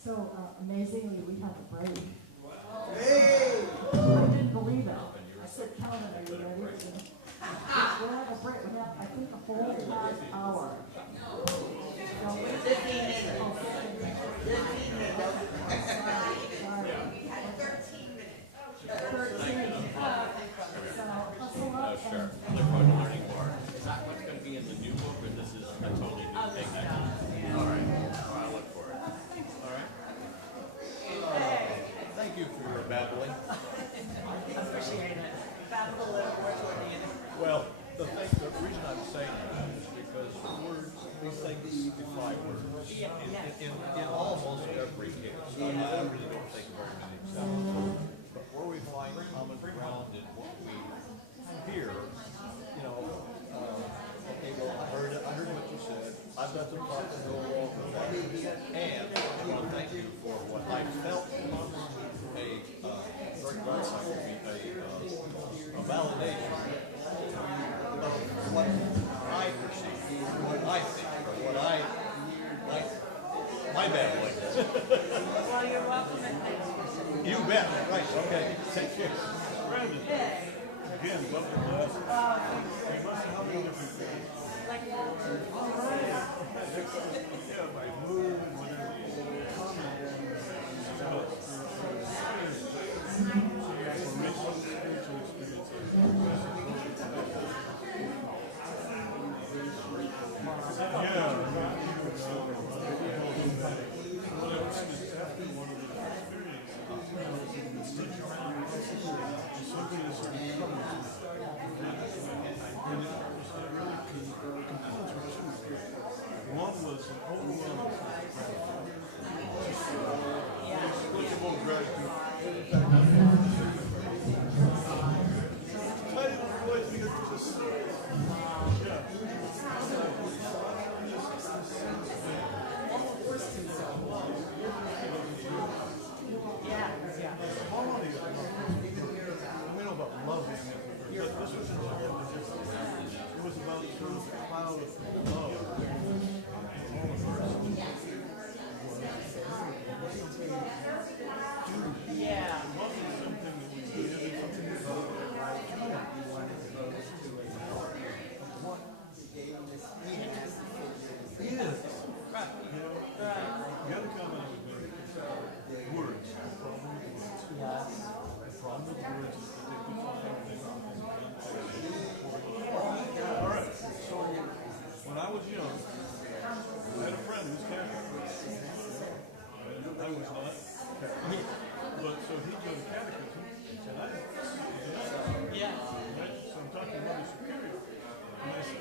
So amazingly, we have a break. Hey! I didn't believe it. I said, Calvin, are you ready? We'll have a break. We have, I think, a whole half hour. So, 15 minutes. Oh, 15 minutes. 15 minutes. Sorry. We had 13 minutes. 13. So, hustle up. Oh, sure. I look forward to learning more. Is that what's going to be in the new book, or this is a totally new thing? All right. I'll look for it. All right. Thank you for your babbling. Appreciate it. Babble a little more toward the end. Well, the reason I'm saying that is because words, these things defy words. In almost every case. I really don't think of very many examples. But where we find common ground in what we hear, okay, well, I heard what you said. I've got some thoughts to go along with that. And I want to thank you for what I felt was a validation of what I perceive, what I think, or what I like, my babbling. Well, you're welcome and thank you. You bet. Right. Okay. Take care. Brandon. Again, welcome to us. We must have another. Like, all right. When I was young, I had a friend who's Catholic. I was not Catholic. But so he'd go to catechism, and I Yeah. right? So I'm talking to Mother Superior. And I said,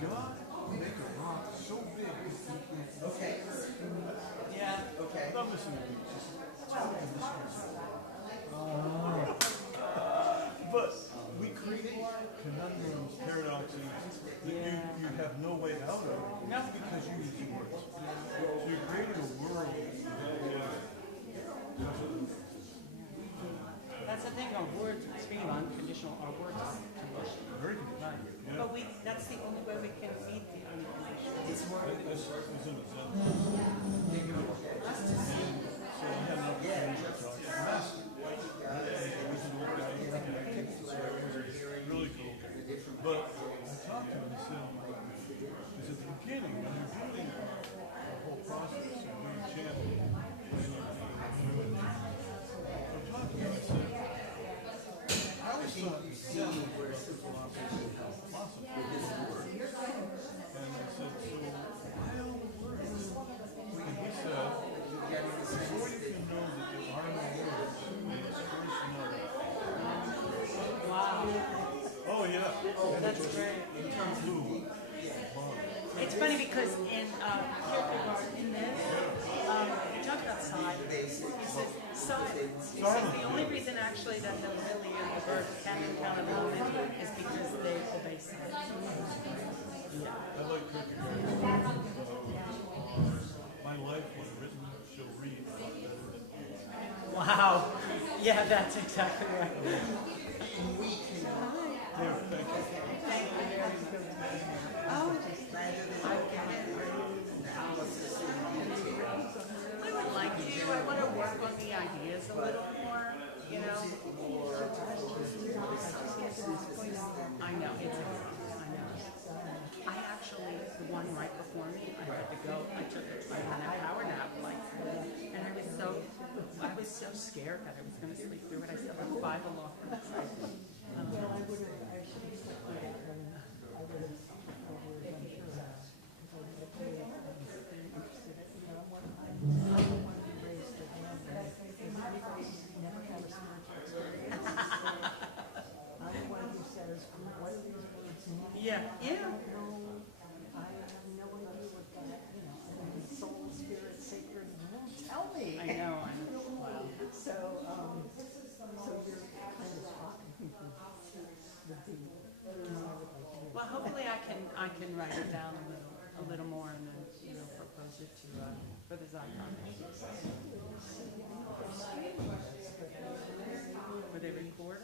God make a rock so big. Okay. Yeah. Okay. I'm listening to these. But we create conundrums, paradoxes that you have no way out of because you use words. So you're creating a world That's the thing, our words, speaking of unconditional, our words are conditional. very conditional. Yeah. But that's the only way we can meet the unconditional. This was in the Zen. So I had an opportunity to talk to the master. He was an old guy, so it was really cool. But I talked to him and said, because at the beginning, when you're doing the whole process, you're doing chanting, so I talked to him and I said, I always thought Zen was a philosophy. And I said, so why all the words? And he said, before you can know that there are no words, you must first know. Wow. Oh yeah. That's great. In terms of who? It's funny because in Kierkegaard, in this, he talks about silence. He says silence. He says the only reason actually that the Lily and the bird can encounter the momentum is because they obey silence. Yeah. I like Kierkegaard. My life when written shall read a lot better than Wow. Yeah, that's exactly right. there. Thank you. Thank you very much. Oh, I would like to. I want to work on the ideas a little more, you know. I know, it's I know. I actually, the one right before me, I had to go, I took a power nap, like, and I was so scared that I was going to sleep through it. I slept like 5 o'clock. Yeah, yeah. Soul, spirit, sacred, tell me. I know. Wow. So you're kind of talking the deep. Well, hopefully I can write it down a little more and then propose it to for the Zycon. Were they recorded?